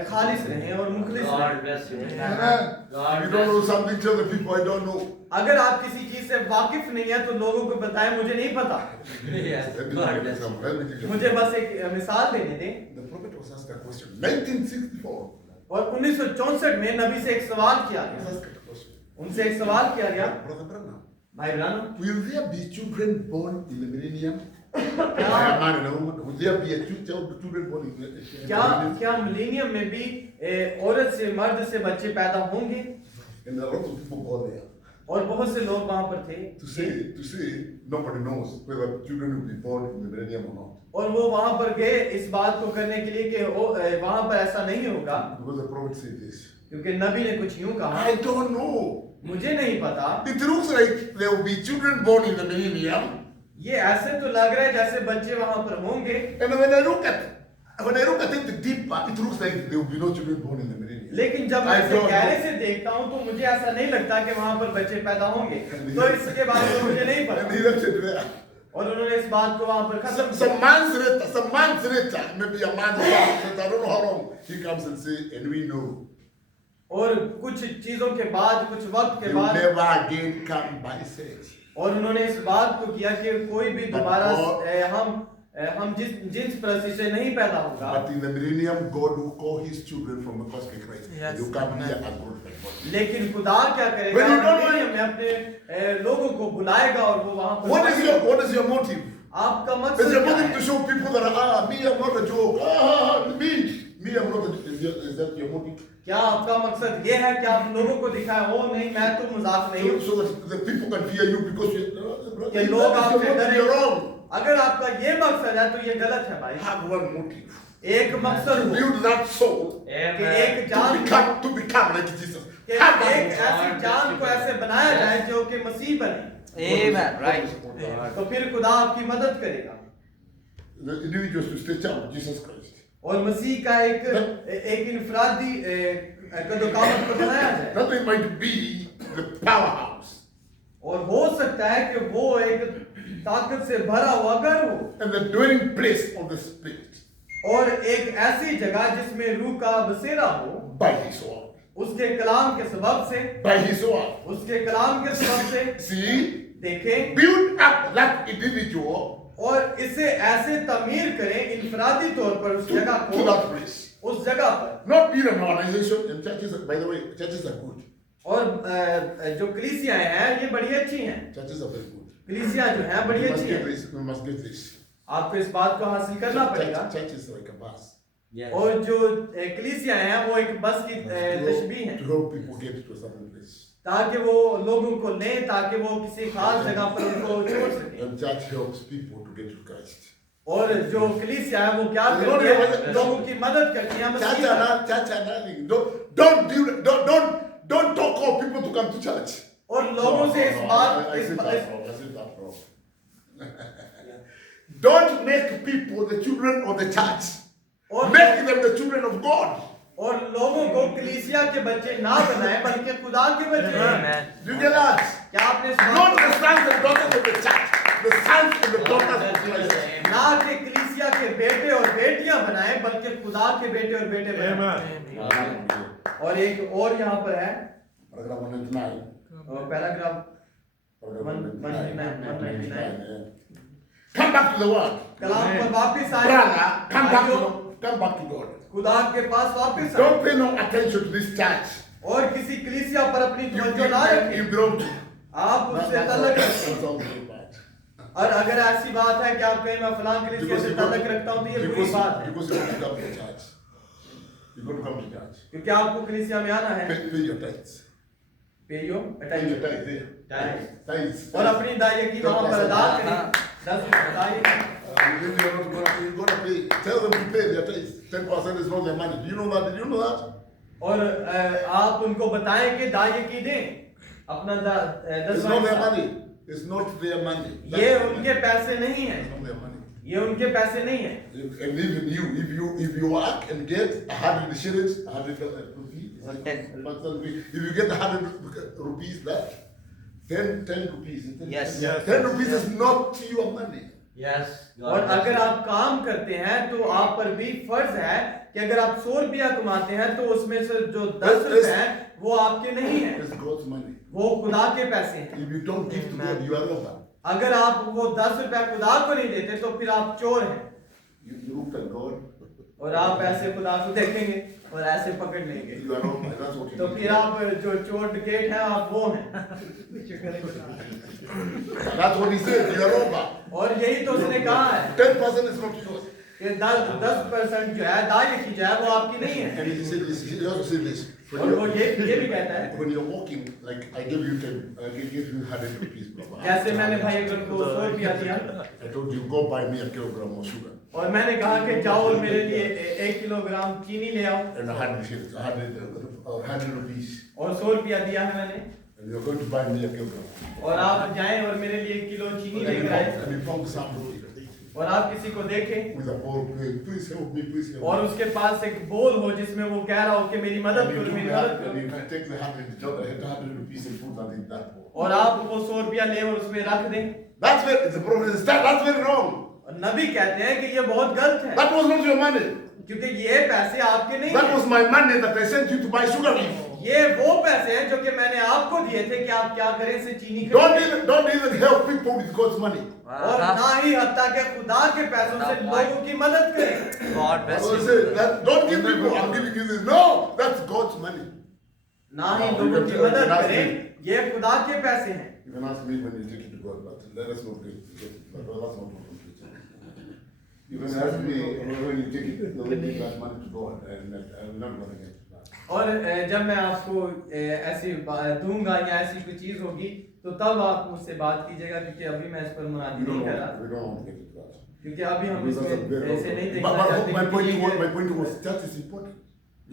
खालिस रहें और मुखलिस God रहें। bless you. Amen. If you don't know something, tell the people I don't know. अगर आप किसी चीज से वाकिफ नहीं है तो लोगों को बताएं मुझे नहीं पता। Yes. Let me God give you bless you. some- let me give you मुझे some- बस एक मिसाल देने दें। The prophet was asked a question. 1964. और 1964 में नबी से एक सवाल किया He was गया, asked a question. उनसे एक सवाल किया गया, Brother Branham, भाई ब्रानम, will there be children born in the millennium? By a man and a woman. Will there be a children born in the millennium? क्या मिलेनियम में भी औरत से मर्द से बच्चे पैदा होंगे? And a lot of people go there और बहुत से लोग वहां पर थे to say nobody knows whether children will be born in the millennium or not. और वो वहां पर गए इस बात को करने के लिए कि वहां पर ऐसा नहीं होगा, Because the prophet said this. क्योंकि नबी ने कुछ यूं कहा, I don't know. मुझे नहीं पता। It looks like there will be children born in the millennium. ये ऐसे तो लग रहा है जैसे बच्चे वहां पर होंगे, And when I look at it deeper, it looks like there will be no children born in the millennium. लेकिन जब मैं I इसे don't गहरे know. से देखता हूं तो मुझे ऐसा नहीं लगता कि वहां पर बच्चे पैदा होंगे। तो इसके बारे में मुझे नहीं And पता। he left it there. और उन्होंने इस बात को वहां पर खत्म Some किया। months later, maybe a month later, I don't know how long, he comes and says, and we know, और कुछ चीजों के बाद, कुछ वक्त के he will बाद, never again come by sex. और उन्होंने इस बात को किया कि कोई भी दोबारा God- हम जिस प्रति से नहीं पैदा होगा। But in the millennium, God will call his children from the cosmic race. Yes. They will come here as glorified bodies. लेकिन खुदा क्या करेगा? When you don't know- millennium में अपने लोगों को बुलाएगा और वो वहां पर। What is your motive? आपका Is मकसद your क्या motive to है? show people that me, I'm not a joke. Me, I'm not a joke. Is that your motive? क्या आपका मकसद ये है कि आप लोगों को दिखाएं, ओ नहीं मैं तो मजाक नहीं हूँ, So that the people can fear you because you. कि लोग आपसे You're डरे। wrong. अगर आपका ये मकसद है तो ये गलत है भाई। Have one motive. एक मकसद हो Build that soul कि एक Amen. जान to become like Jesus. कि Have एक that ऐसी जान को ऐसे बनाया जाए जो कि मसीह बने, Amen. Right. तो फिर खुदा आपकी मदद करेगा। The individuals to stretch out Jesus Christ. और मसीह का एक इनफरादी कदोकामत को बनाया जाए, That they might be the powerhouse और हो सकता है कि वो एक ताकत से भरा हुआ घर हो and the dwelling place of the Spirit और एक ऐसी जगह जिसमें रूह का बसेरा हो, by His word. उसके कलाम के सबब से, By His word. उसके कलाम के सबब से See, देखें build up that individual और इसे ऐसे तमीर करें इनफरादी तौर पर उस जगह to को, that place. उस जगह पर। Not be an organization, and churches, by the way, churches are good. और जो कलीसियाएं हैं ये बड़ी अच्छी हैं, Churches are very good. कलीसियां जो हैं बड़ी We must अच्छी get हैं। this. We must get this. आपको इस बात को हासिल करना पड़ेगा। Churches are like a bus. Yes. और जो कलीसियां हैं वो एक बस की तशबीह है, To help people get to a certain place. ताकि वो लोगों को लें, ताकि वो किसी खास जगह पर उनको छोड़ सके। And church helps people to get to Christ. और जो कलीसिया है वो क्या करती है, लोगों की मदद करती है मसीह तक। Church and nothing. Don't talk of people to come to church. और लोगों से इस बात I said that wrong. Don't make people the children of the church. और Make them the children of God. और लोगों को कलीसिया के बच्चे ना बनाए बल्कि खुदा के बच्चे बनाएं। Do you get that? क्या आपने इस Not बात the sons and daughters of the church. The sons and the daughters of Christ. ना के कलीसिया के बेटे और बेटियां बनाए बल्कि खुदा के बेटे और बेटे बनाए। और एक और यहाँ पर है Paragraph 199. Paragraph Paragraph 199. 199. Come back to the word. कलाम पर वापस आए। Brother, come भाइयों, back to God. खुदा के पास वापस आए Don't pay no attention to this church. और किसी कलीसिया पर अपनी You तवज्जो ना रखें। belong to. आप उससे तल्लक रखें। That's all very bad. और अगर ऐसी बात है कि आप कहें मैं फलां कलीसिया से तल्लक रखता हूं तो ये बुरी बात है, because you want to come to church. You're going to come to church. क्योंकि आपको कलीसिया में आना है। Pay your tithes. पे यो Pay your tithes. Tithes. और अपनी दाई की वहां पर अदा करें। 10% दाई। You're going to pay. Tell them to pay their tithes. 10% is not their money. Do you know that? Did you know that? और आप उनको बताएं कि दाई की दें अपना It's not their 10%। money. It's not their money. ये उनके पैसे नहीं It's हैं, not their money. ये उनके पैसे नहीं हैं। And even you, if you work and get 100 shillings, 100 rupees, if you get 100 rupees left, 10 rupees. Yes. 10 rupees is not your money. Yes. और अगर आप काम करते हैं तो आप पर भी फर्ज है कि अगर आप 100 रुपया कमाते हैं तो उसमें से जो 10 रुपए हैं वो आपके नहीं हैं, It's God's money. वो खुदा के पैसे हैं। If you don't give to God, you are robber. अगर आप वो 10 रुपया खुदा को नहीं देते तो फिर आप चोर हैं। You look at God, और आप ऐसे खुदा को देखेंगे और ऐसे पकड़ लेंगे you are robber. That's what you तो do. फिर आप जो चोर डकैत हैं आप वो हैं। That's what he said. You are robber. और यही तो उसने कहा है 10% is not yours. कि 10% जो है दाई की जो है वो आपकी नहीं है। And he said this. He also said this. और वो ये भी कहता है When you're walking, like I give you 10, I give you 100 rupees, brother. जैसे मैंने भाई अगर को 100 रुपया दिया I told you go buy me a kilogram of sugar और मैंने कहा कि जाओ और मेरे लिए 1 किलोग्राम चीनी ले आओ and 100 shillings, 100 rupees, और 100 रुपया दिया है मैंने and you're going to buy me a kilogram. और आप जाएं और मेरे लिए 1 किलो चीनी लेकर आए And you found somebody और आप किसी को देखें with a bowl, please help me, please help me. और उसके पास एक बोल हो जिसमें वो कह रहा हो कि मेरी मदद करो मेरी मदद And करो you can take the 100 rupees and put that in that bowl. और आप वो 100 रुपया ले और उसमें रख दें। That's where the prophet is. That's very wrong. और नबी कहते हैं कि ये बहुत गलत है That was not your money. क्योंकि ये पैसे आपके नहीं That हैं। was my money that I sent you to buy sugar leaf. ये वो पैसे हैं जो कि मैंने आपको दिए थे कि आप क्या करें से चीनी Don't even help people with God's money. और ना ही हत्ता के खुदा के पैसों से लोगों की मदद करें। God I bless will you. say that don't give people, I'm giving you this. No, that's God's money. ना ही लोगों की मदद करें, ये खुदा के पैसे हैं। You can ask me when you take it to God, but let us not get it. But that's not what I'm preaching. You can ask me when you take it, when you take that money to God, and I'm not going to get that. और जब मैं आपको ऐसी दूंगा या ऐसी कोई चीज होगी तो तब आप मुझसे बात कीजिएगा क्योंकि अभी मैं इस पर मुनादी नहीं कर रहा We don't want to get it that. क्योंकि अभी हम इसमें ऐसे नहीं देखना But चाहते my point क्योंकि was that is important.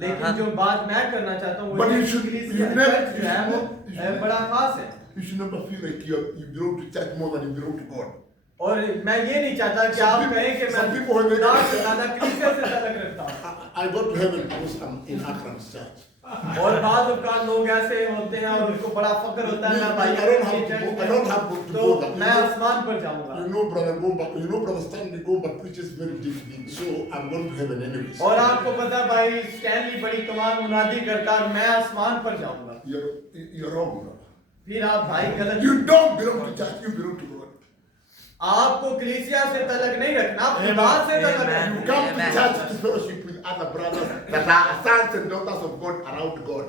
लेकिन जो बात मैं करना चाहता हूँ But वो you should- church you never- जो है वो you should- बड़ा खास है You should never feel like you belong to church more than you belong to God. और मैं ये नहीं चाहता कि आप कहें कि some मैं people when they- खुदा से ज्यादा कलीसिया से तलक रखता हूँ I go to heaven because I'm in Akram's church. और बाद औकात लोग ऐसे होते हैं और उनको बड़ा फक्र होता है मैं भाई I don't have की to चर्च go- में I don't have to तो go that मैं way. आसमान पर जाऊंगा Brother Stanley Gomba preaches very deep things, so I'm going to heaven anyways. और आपको पता भाई स्टैनली बड़ी कमाल मुनादी करता और मैं आसमान पर जाऊंगा You're wrong, brother. फिर आप भाई गलत You don't belong to church, you belong to God. आपको कलीसिया से तलक नहीं रखना खुदा से तलक Amen. You रखना come to Amen. church to fellowship with other brothers that are sons and daughters of God around God.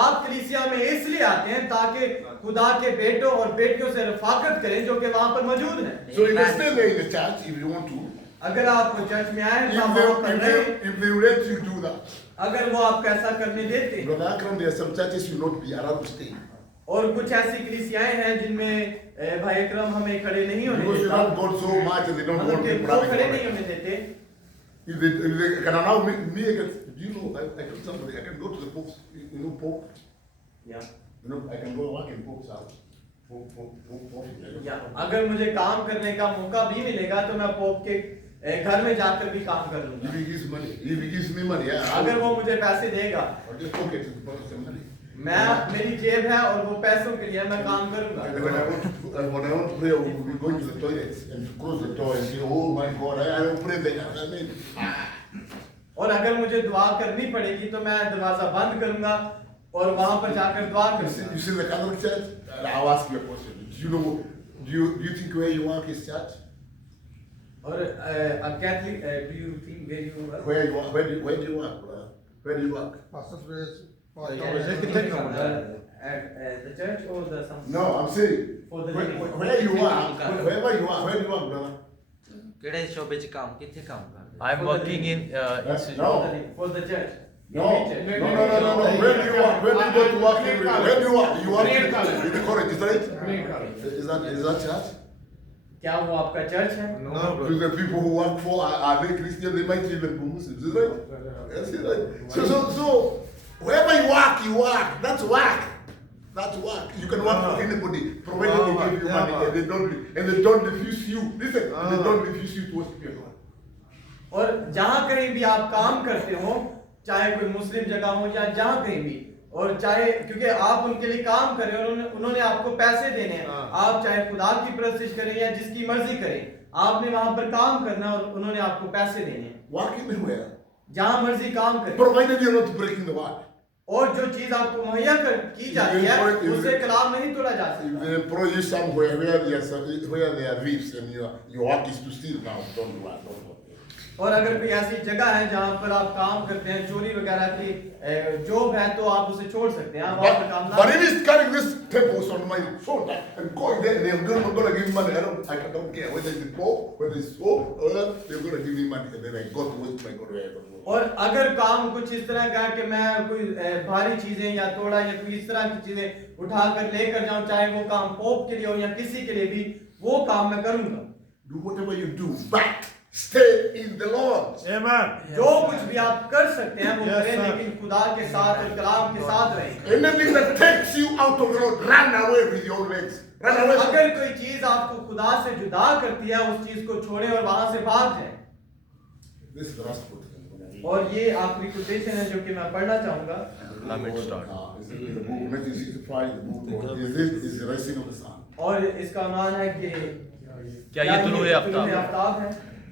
आप कलीसिया में इसलिए आते हैं ताकि खुदा के बेटों और बेटियों से रफाकत करें जो कि वहां पर मौजूद हैं। So you can Amen. stay there in the church if you want to. अगर आप चर्च में आए तो If वहां पर they, रहें, if they let you do that. अगर वो आपको ऐसा करने देते Brother Akram, there are some churches you will not be allowed to stay. और कुछ ऐसी कलीसियाएं हैं जिनमें भाई अकरम हमें खड़े नहीं होने Because you देता, love God so much and they don't want मतलब कि people वो having खड़े a नहीं right. होने देते। If they can allow me against, do you know, I told somebody, I can go to the Pope's, you know, Pope, या you know, I can go work in Pope's house. Pope. या अगर मुझे काम करने का मौका भी मिलेगा तो मैं पोप के घर में जाकर भी काम कर लूंगा। If he gives money, if he gives me money, yeah, अगर वो मुझे पैसे देगा, I'll just pocket it, pocket the money. मेरी जेब है और वो पैसों के लिए मैं काम करूंगा। And when I want to pray, I will be going to the toilets and to close the door and say, oh my God, I will pray there. I mean, और अगर मुझे दुआ करनी पड़ेगी तो मैं दरवाजा बंद करूंगा और वहां पर जाकर दुआ करूंगा। you see the Catholic Church? I'll ask you a question. Do you know? Do you think where you work is church? और Catholic do you think where you work? Where you work? Where do you work, brother? Where do you work? At the church or the some? No, I'm saying For the where, living. where you work, wherever you are, where do you work, brother? ਕਿਹੜੇ ਸ਼ੋਬੇ ਚ ਕੰਮ ਕਿੱਥੇ ਕੰਮ ਕਰਦੇ? I'm working in No. For the church. No, no. Where do you work? Where do you go to work every day? Where do you work? You work in the college, is that it? Is that church? क्या वो आपका चर्च है? Do the people who work for are they Christian? They might even be Muslims, is that right? Yes, is right. So wherever you work. That's work. That's work. You can work for anybody, provided they give you money and they don't refuse you. Listen, they don't refuse you to worship your God. और जहाँ कहीं भी आप काम करते हो, चाहे कोई मुस्लिम जगह हो या जहाँ कहीं भी, और चाहे क्योंकि आप उनके लिए काम कर रहे हो, उन्होंने आपको पैसे देने हैं, आप चाहे खुदा की परस्तिश करें या जिसकी मर्जी करें, आपने वहां पर काम करना और उन्होंने आपको पैसे देने हैं। Work anywhere, जहाँ मर्जी काम करें, provided you're not breaking the word. और जो चीज आपको मुहैया की जाती है उससे कलाम नहीं तोड़ा जा If सकता। they employ you somewhere where there are reefs and your work is to steal, now don't do that. और अगर कोई ऐसी जगह है जहाँ पर आप काम करते हैं, चोरी वगैरह की जॉब है, तो आप उसे छोड़ सकते हैं, आप वहाँ पर काम ना But if he's carrying this temples on my shoulder and going there, they're gonna give me money. I don't care whether it's Pope, whether it's Pope, they're gonna give me money, and then I go to work, my God, where I go to work. और अगर काम कुछ इस तरह का कि मैं कोई भारी चीजें या तोड़ा या कोई इस तरह की चीजें उठाकर लेकर जाऊं, चाहे वो काम पोप के लिए हो या किसी के लिए भी, वो काम मैं करूंगा। Do whatever you do, but stay in the Lord. Amen. जो कुछ भी आप कर सकते हैं वो करें, लेकिन खुदा के साथ और कलाम के साथ रहें। Anything that takes you out of the Lord, run away with your legs. Run away. अगर कोई चीज आपको खुदा से जुदा करती है, उस चीज को छोड़ें और वहां से भाग जाएं। This is the last quote. और ये आखिरी कोटेशन है जो कि मैं पढ़ना चाहूंगा। It's in the book 1965, the book is the rising of the sun. और इसका नाम है कि क्या ये तुलूए आफ्ताब है।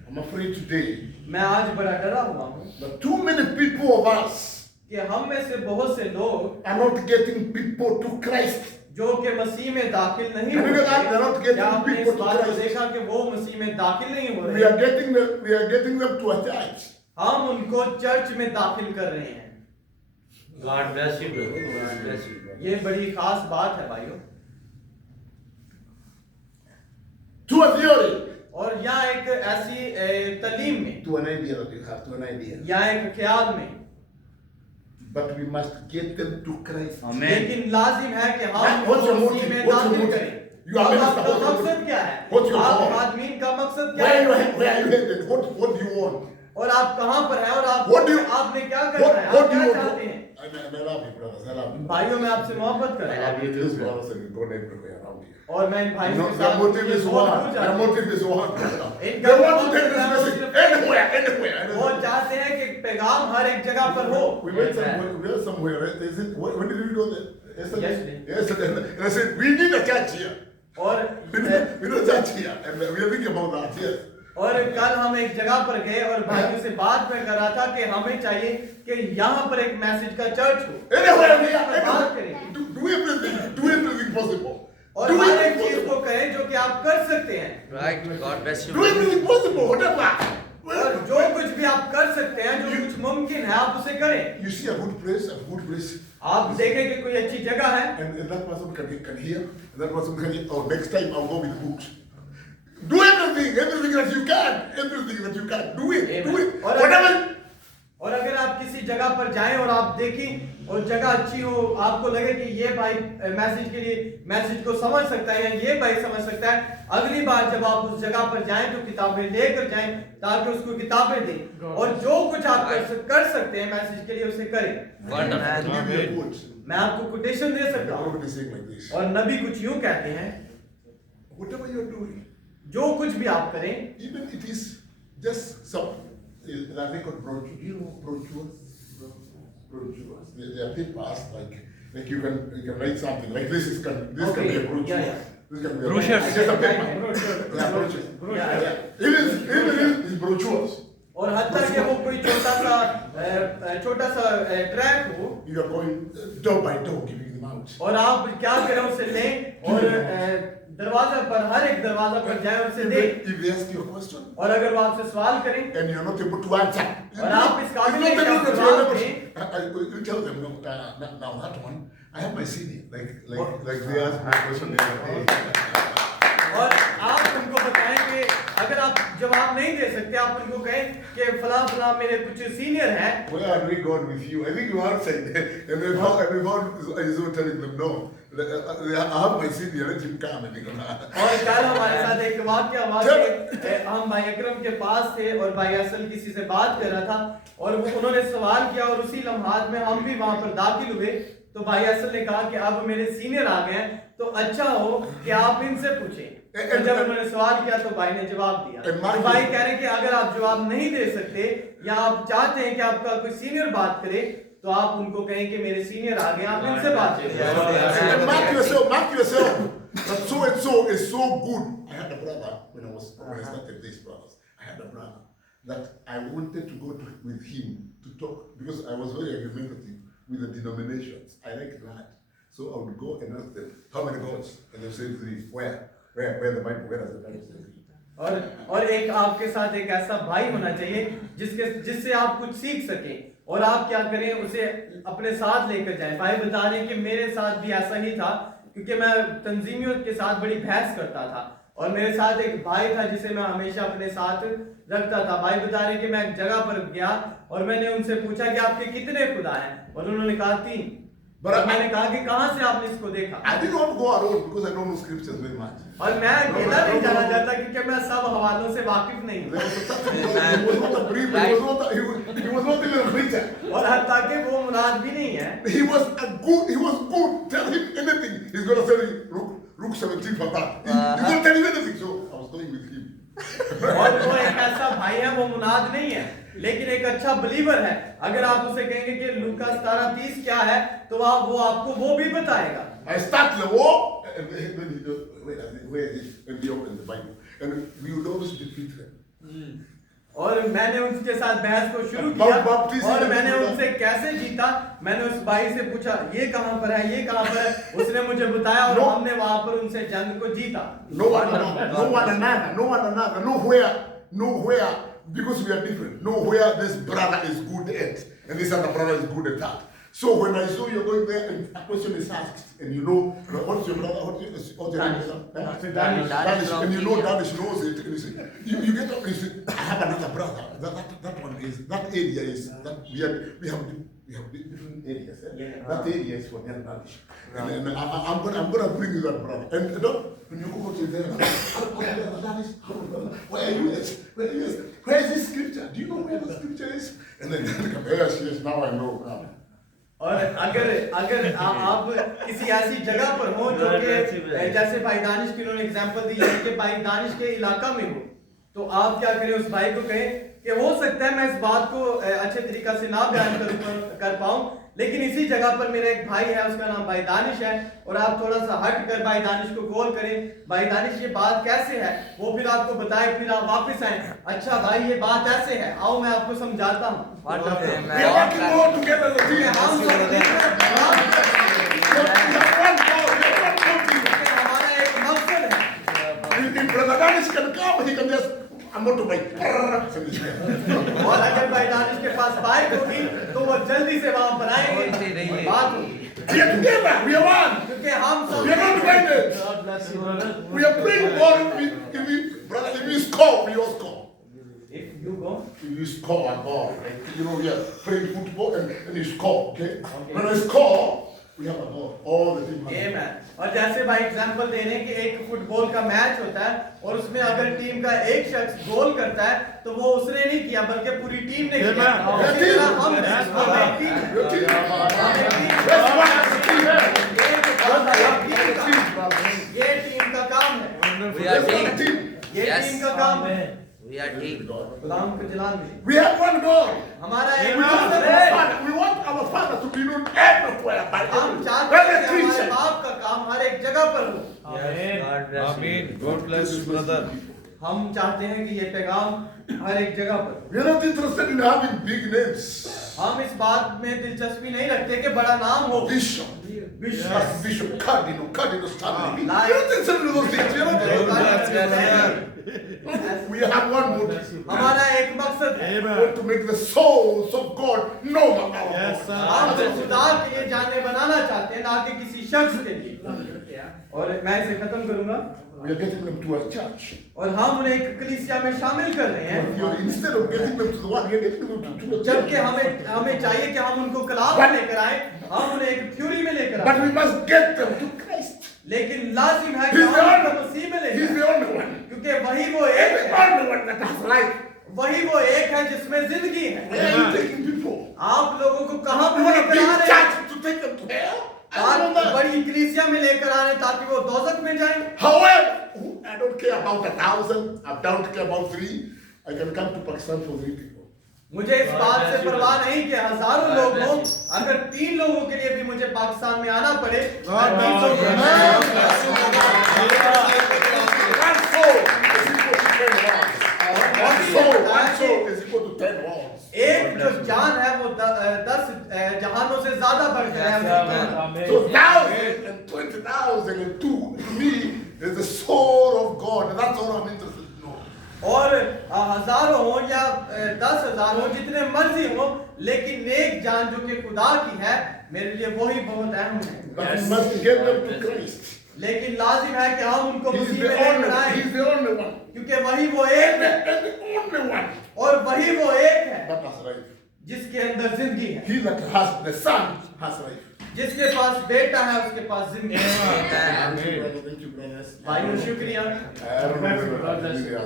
I'm afraid today मैं आज बड़ा डरा हुआ हूँ that too many people of us कि हम में से बहुत से लोग are not getting people to Christ. जो कि मसीह में दाखिल नहीं Have हो you रहे realized they're not getting क्या आपने people इस to बात को Christ? देखा कि वो मसीह में दाखिल नहीं हो We रहे, are getting them to a church. हम उनको चर्च में दाखिल कर रहे हैं। God bless you, brother. God bless you, brother. ये बड़ी खास बात है भाइयों। To a theory. और यहाँ एक ऐसी तालीम में To an idea that you have, to an idea. या एक ख्याल में, But we must get them to Christ. Amen. लेकिन लाजिम है कि हम What's your मसीह motive? में What's your दाखिल motive? करें। You are अब minister. आपका What's your मकसद motive? क्या है? What's your आप goal? आदमीन का मकसद क्या Where है? are you headed? What do you want? और आप कहाँ पर हैं और आप What do you- आपने क्या करना है? What आप do क्या you चाहते want? हैं? I love you, brothers. I love you. भाइयों मैं आपसे मोहब्बत कर रहा हूँ This brothers and God everywhere around here. और मैं इन भाइयों You know, के their साथ motive is बहुत one. दूर Their जाता हूँ। motive is one. इनका They want to motive take this है message सिर्फ anywhere. वो चाहते हैं कि पैगाम हर एक जगह पर हो। We went somewhere, right? Is it, when did we go there? Yesterday. Yesterday. And I said, we need a church here. और We need a church here. And we are thinking about that, yes. और कल हम एक जगह पर गए और भाइयों से बात में कर रहा था कि हमें चाहिए कि यहाँ पर एक मैसेज का चर्च हो। Anywhere we are, बात करें do everything possible. और Do हर एक everything चीज possible. को करें जो कि आप कर सकते हैं। Right. God bless you. Do everything possible, whatever. और जो कुछ भी आप कर सकते हैं, जो कुछ मुमकिन है, आप उसे करें। You see a good place. आप देखें कि कोई अच्छी जगह है And that person can hear, and that person can hear, oh, next time I'll go with books. Do everything that you can. Do it. Amen. Do it. और Whatever. और अगर आप किसी जगह पर जाएं और आप देखें और जगह अच्छी हो, आपको लगे कि ये भाई मैसेज के लिए मैसेज को समझ सकता है या ये भाई समझ सकता है, अगली बार जब आप उस जगह पर जाएं तो किताबें लेकर जाएं ताकि उसको किताबें दें और जो कुछ आप कर सकते हैं मैसेज के लिए उसे करें। Give me a quote. मैं आपको कोटेशन दे The सकता हूँ prophet is saying like this. और नबी कुछ यूं कहते हैं, Whatever you're doing, जो कुछ भी आप करें, even it is just some, that they call brochures, you know, brochures? Brochures. They are papers, like you can write something, like this can be a brochure. Yeah. This can be a Brochures. It's just a paper. Yeah, brochures. Yeah. Even it's brochures. और हत्ता कि वो कोई छोटा सा ट्रैक हो You are going door by door giving them out. और आप क्या करें उसे लें और दरवाजा पर हर एक दरवाजा पर जाएं और उसे दें। If they ask you a question और अगर वो आपसे सवाल करें and you are not able to answer, और आप इस काबिल you नहीं कि आप जवाब दें, you tell them, no, now that one, I have my senior, like they asked me a question the other day. और आप उनको बताएं कि अगर आप जवाब नहीं दे सकते, आप उनको कहें कि फला मेरे कुछ सीनियर हैं। Where are we going with you? I think you answered, and everyone is telling them no. I have my senior, let him come. और कल हमारे साथ एक वाक्य हुआ कि हम भाई अकरम के पास थे और भाई असल किसी से बात कर रहा था और उन्होंने सवाल किया और उसी लम्हात में हम भी वहां पर दाखिल हुए, तो भाई असल ने कहा कि अब मेरे सीनियर आ गए हैं तो अच्छा हो कि आप इनसे पूछें। और जब उन्होंने सवाल किया तो भाई ने जवाब दिया। तो भाई कह रहे हैं कि अगर आप जवाब नहीं दे सकते या आप चाहते हैं कि आपका कोई सीनियर बात करे तो आप उनको कहें कि मेरे सीनियर आ गए, आप इनसे बात करें। Mark yourself. But so and so is so good. I had a brother when I started this brothers. I had a brother that I wanted to go with him to talk because I was very argumentative with the denominations. I like that. So I would go and ask them, how many gods? And they say three. Where the Bible? Where does the Bible say three? और एक आपके साथ एक ऐसा भाई होना चाहिए जिससे आप कुछ सीख सकें और आप क्या करें उसे अपने साथ लेकर जाएं। भाई बता रहे हैं कि मेरे साथ भी ऐसा ही था क्योंकि मैं तंजीमियों के साथ बड़ी बहस करता था और मेरे साथ एक भाई था जिसे मैं हमेशा अपने साथ रखता था। भाई बता रहे हैं कि मैं एक जगह पर गया और मैंने उनसे पूछा कि आपके कितने खुदा हैं और उन्होंने कहा 3। मैंने कहा कि कहां से आपने इसको देखा? I didn't want to go alone because I don't know scriptures very much. और मैं अकेला नहीं जाना चाहता क्योंकि मैं सब हवालों से वाकिफ नहीं हूं। He was not a believer. He was not even a preacher. और हत्ता कि वो मुनाद भी नहीं है। He was good. Tell him anything. He's gonna tell you, look 17 for that. He's gonna tell you anything. So I was going with him. और वो एक ऐसा भाई है, वो मुनाद नहीं है लेकिन एक अच्छा बिलीवर है। अगर आप उसे कहेंगे कि लूका 17:30 क्या है तो वो आपको वो भी बताएगा। I start the war and then where is it? And we open the Bible and we would always defeat them. और मैंने उनके साथ बहस को शुरू किया और मैंने उनसे कैसे जीता, मैंने उस भाई से पूछा ये कहां पर है, ये कहां पर है, उसने मुझे बताया और हमने वहां पर उनसे जंग को जीता। Nowhere, because we are different. Nowhere this brother is good at and this other brother is good at that. So when I saw you're going there and a question is asked and you know what's your brother, what's your name? Danish. And you know Danish knows it. And you say, you get up and you say, I have another brother. That one is, that area is, that we have different areas. That area is for Danish. And I'm gonna bring you that brother. And when you go to there, Danish, where are you at? Where is this scripture? Do you know where the scripture is? And then yes, now I know. और अगर आप किसी ऐसी जगह पर हो जो कि जैसे भाई दानिश की उन्होंने एग्जांपल दी है कि भाई दानिश के इलाका में हो तो आप क्या करें, उस भाई को कहें कि हो सकता है मैं इस बात को अच्छे तरीका से ना बयान कर पाऊं लेकिन इसी जगह पर मेरा एक भाई है उसका नाम भाई दानिश है और आप थोड़ा सा हट कर भाई दानिश को कॉल करें, भाई दानिश ये बात कैसे है, वो फिर आपको बताए, फिर आप वापस आए, अच्छा भाई ये बात ऐसे है, आओ मैं आपको समझाता हूँ। हमारा एक मकसद है। और अगर भाई दानिश के पास बाइक होगी तो वो जल्दी से वहां पर आएंगे, बात होगी। We are together. We are one. क्योंकि हम सब We are not divided. We are playing ball. If we score, we all score. If you को You score a goal. Like, you know, we are playing football and you score, okay? When I score, we have a goal. All the team game have है। और जैसे भाई एग्जांपल दे रहे हैं कि एक फुटबॉल का मैच होता है और उसमें अगर टीम का एक शख्स गोल करता है तो वो उसने नहीं किया बल्कि पूरी टीम ने किया। इसी तरह हम एक टीम है। Your team. हम एक टीम है। Let's watch the team. ये टीम का काम है। We are Let's watch the team. team. ये Yes. टीम का काम है। We are team. गुलाम को जलाल में We have one goal. हमारा एक We want मकसद our है। father. We want our father to be known everywhere by हम everyone. चाहते हैं Every कि हमारे Christian. बाप का काम हर एक जगह पर हो। Yes. God bless you. आमीन गॉड ब्लेस यू ब्रदर हम चाहते हैं कि ये पैगाम हर एक जगह पर। We are not interested in having big names. हम इस बात में दिलचस्पी नहीं रखते कि बड़ा नाम हो। Bishop. Bishop. Bishop. Cardinal Stanley. We Like- are not interested in those things. We are not interested. We have one motive. हमारा एक मकसद है। We want to make the souls of God known about Yes, us. sir. हम तो खुदा के लिए जाने बनाना चाहते हैं ना कि किसी शख्स के लिए। और मैं इसे खत्म करूंगा। We are getting them to a church. और हम उन्हें एक कलीसिया में शामिल कर रहे हैं। You're, instead of getting them to the one, you're getting them to the जबकि church. हमें चाहिए कि हम उनको कलाम में लेकर आए, हम उन्हें एक थ्योरी में लेकर But आए। we must get them to Christ. लेकिन लाजिम है कि He's the हम उनको only, मसीह में he's लेकर the आए, only one. क्योंकि वही वो He's एक the है, only one that has life. वही वो एक है जिसमें जिंदगी है। Where are you taking people? आप लोगों को कहाँ You पे want a लेकर आ big रहे हैं? church to take them to hell? I आप don't know that. बड़ी कलीसिया में लेकर आ रहे हैं ताकि वो दोजख में जाएं। However, I don't care about 1,000. I don't care about 3. I can come to Pakistan for 3 people. मुझे इस बात से परवाह नहीं कि हजारों लोग हों, अगर 3 लोगों के लिए भी मुझे पाकिस्तान में आना पड़े, मैं 3 लोगों के One soul is equal to 10 walls. One soul is equal to 10 walls. एक जो जान है वो 10 जहानों से ज्यादा बढ़ जाए। So 1,000 and 20,000 and 2 to me is the soul of God. And that's all I'm interested in knowing. और हजारों हो या 10,000 हो, जितने मर्जी हो, लेकिन नेक जान जो कि खुदा की है, मेरे लिए वही बहुत अहम है। But we must get them to Christ. लेकिन लाजिम है कि हम उनको He's मसीह the में लेकर only, आए, he's the only one. क्योंकि वही वो एक है And the only one और वही वो एक है that has life. जिसके अंदर जिंदगी है। He that has the Son has life. जिसके पास बेटा है उसके पास जिंदगी है। Thank you, brother. Thank you, brothers. भाइयों शुक्रिया। I don't know whether that really I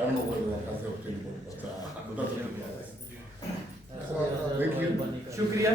don't know whether that has helped anybody, but that's okay, brothers. Thank you. शुक्रिया।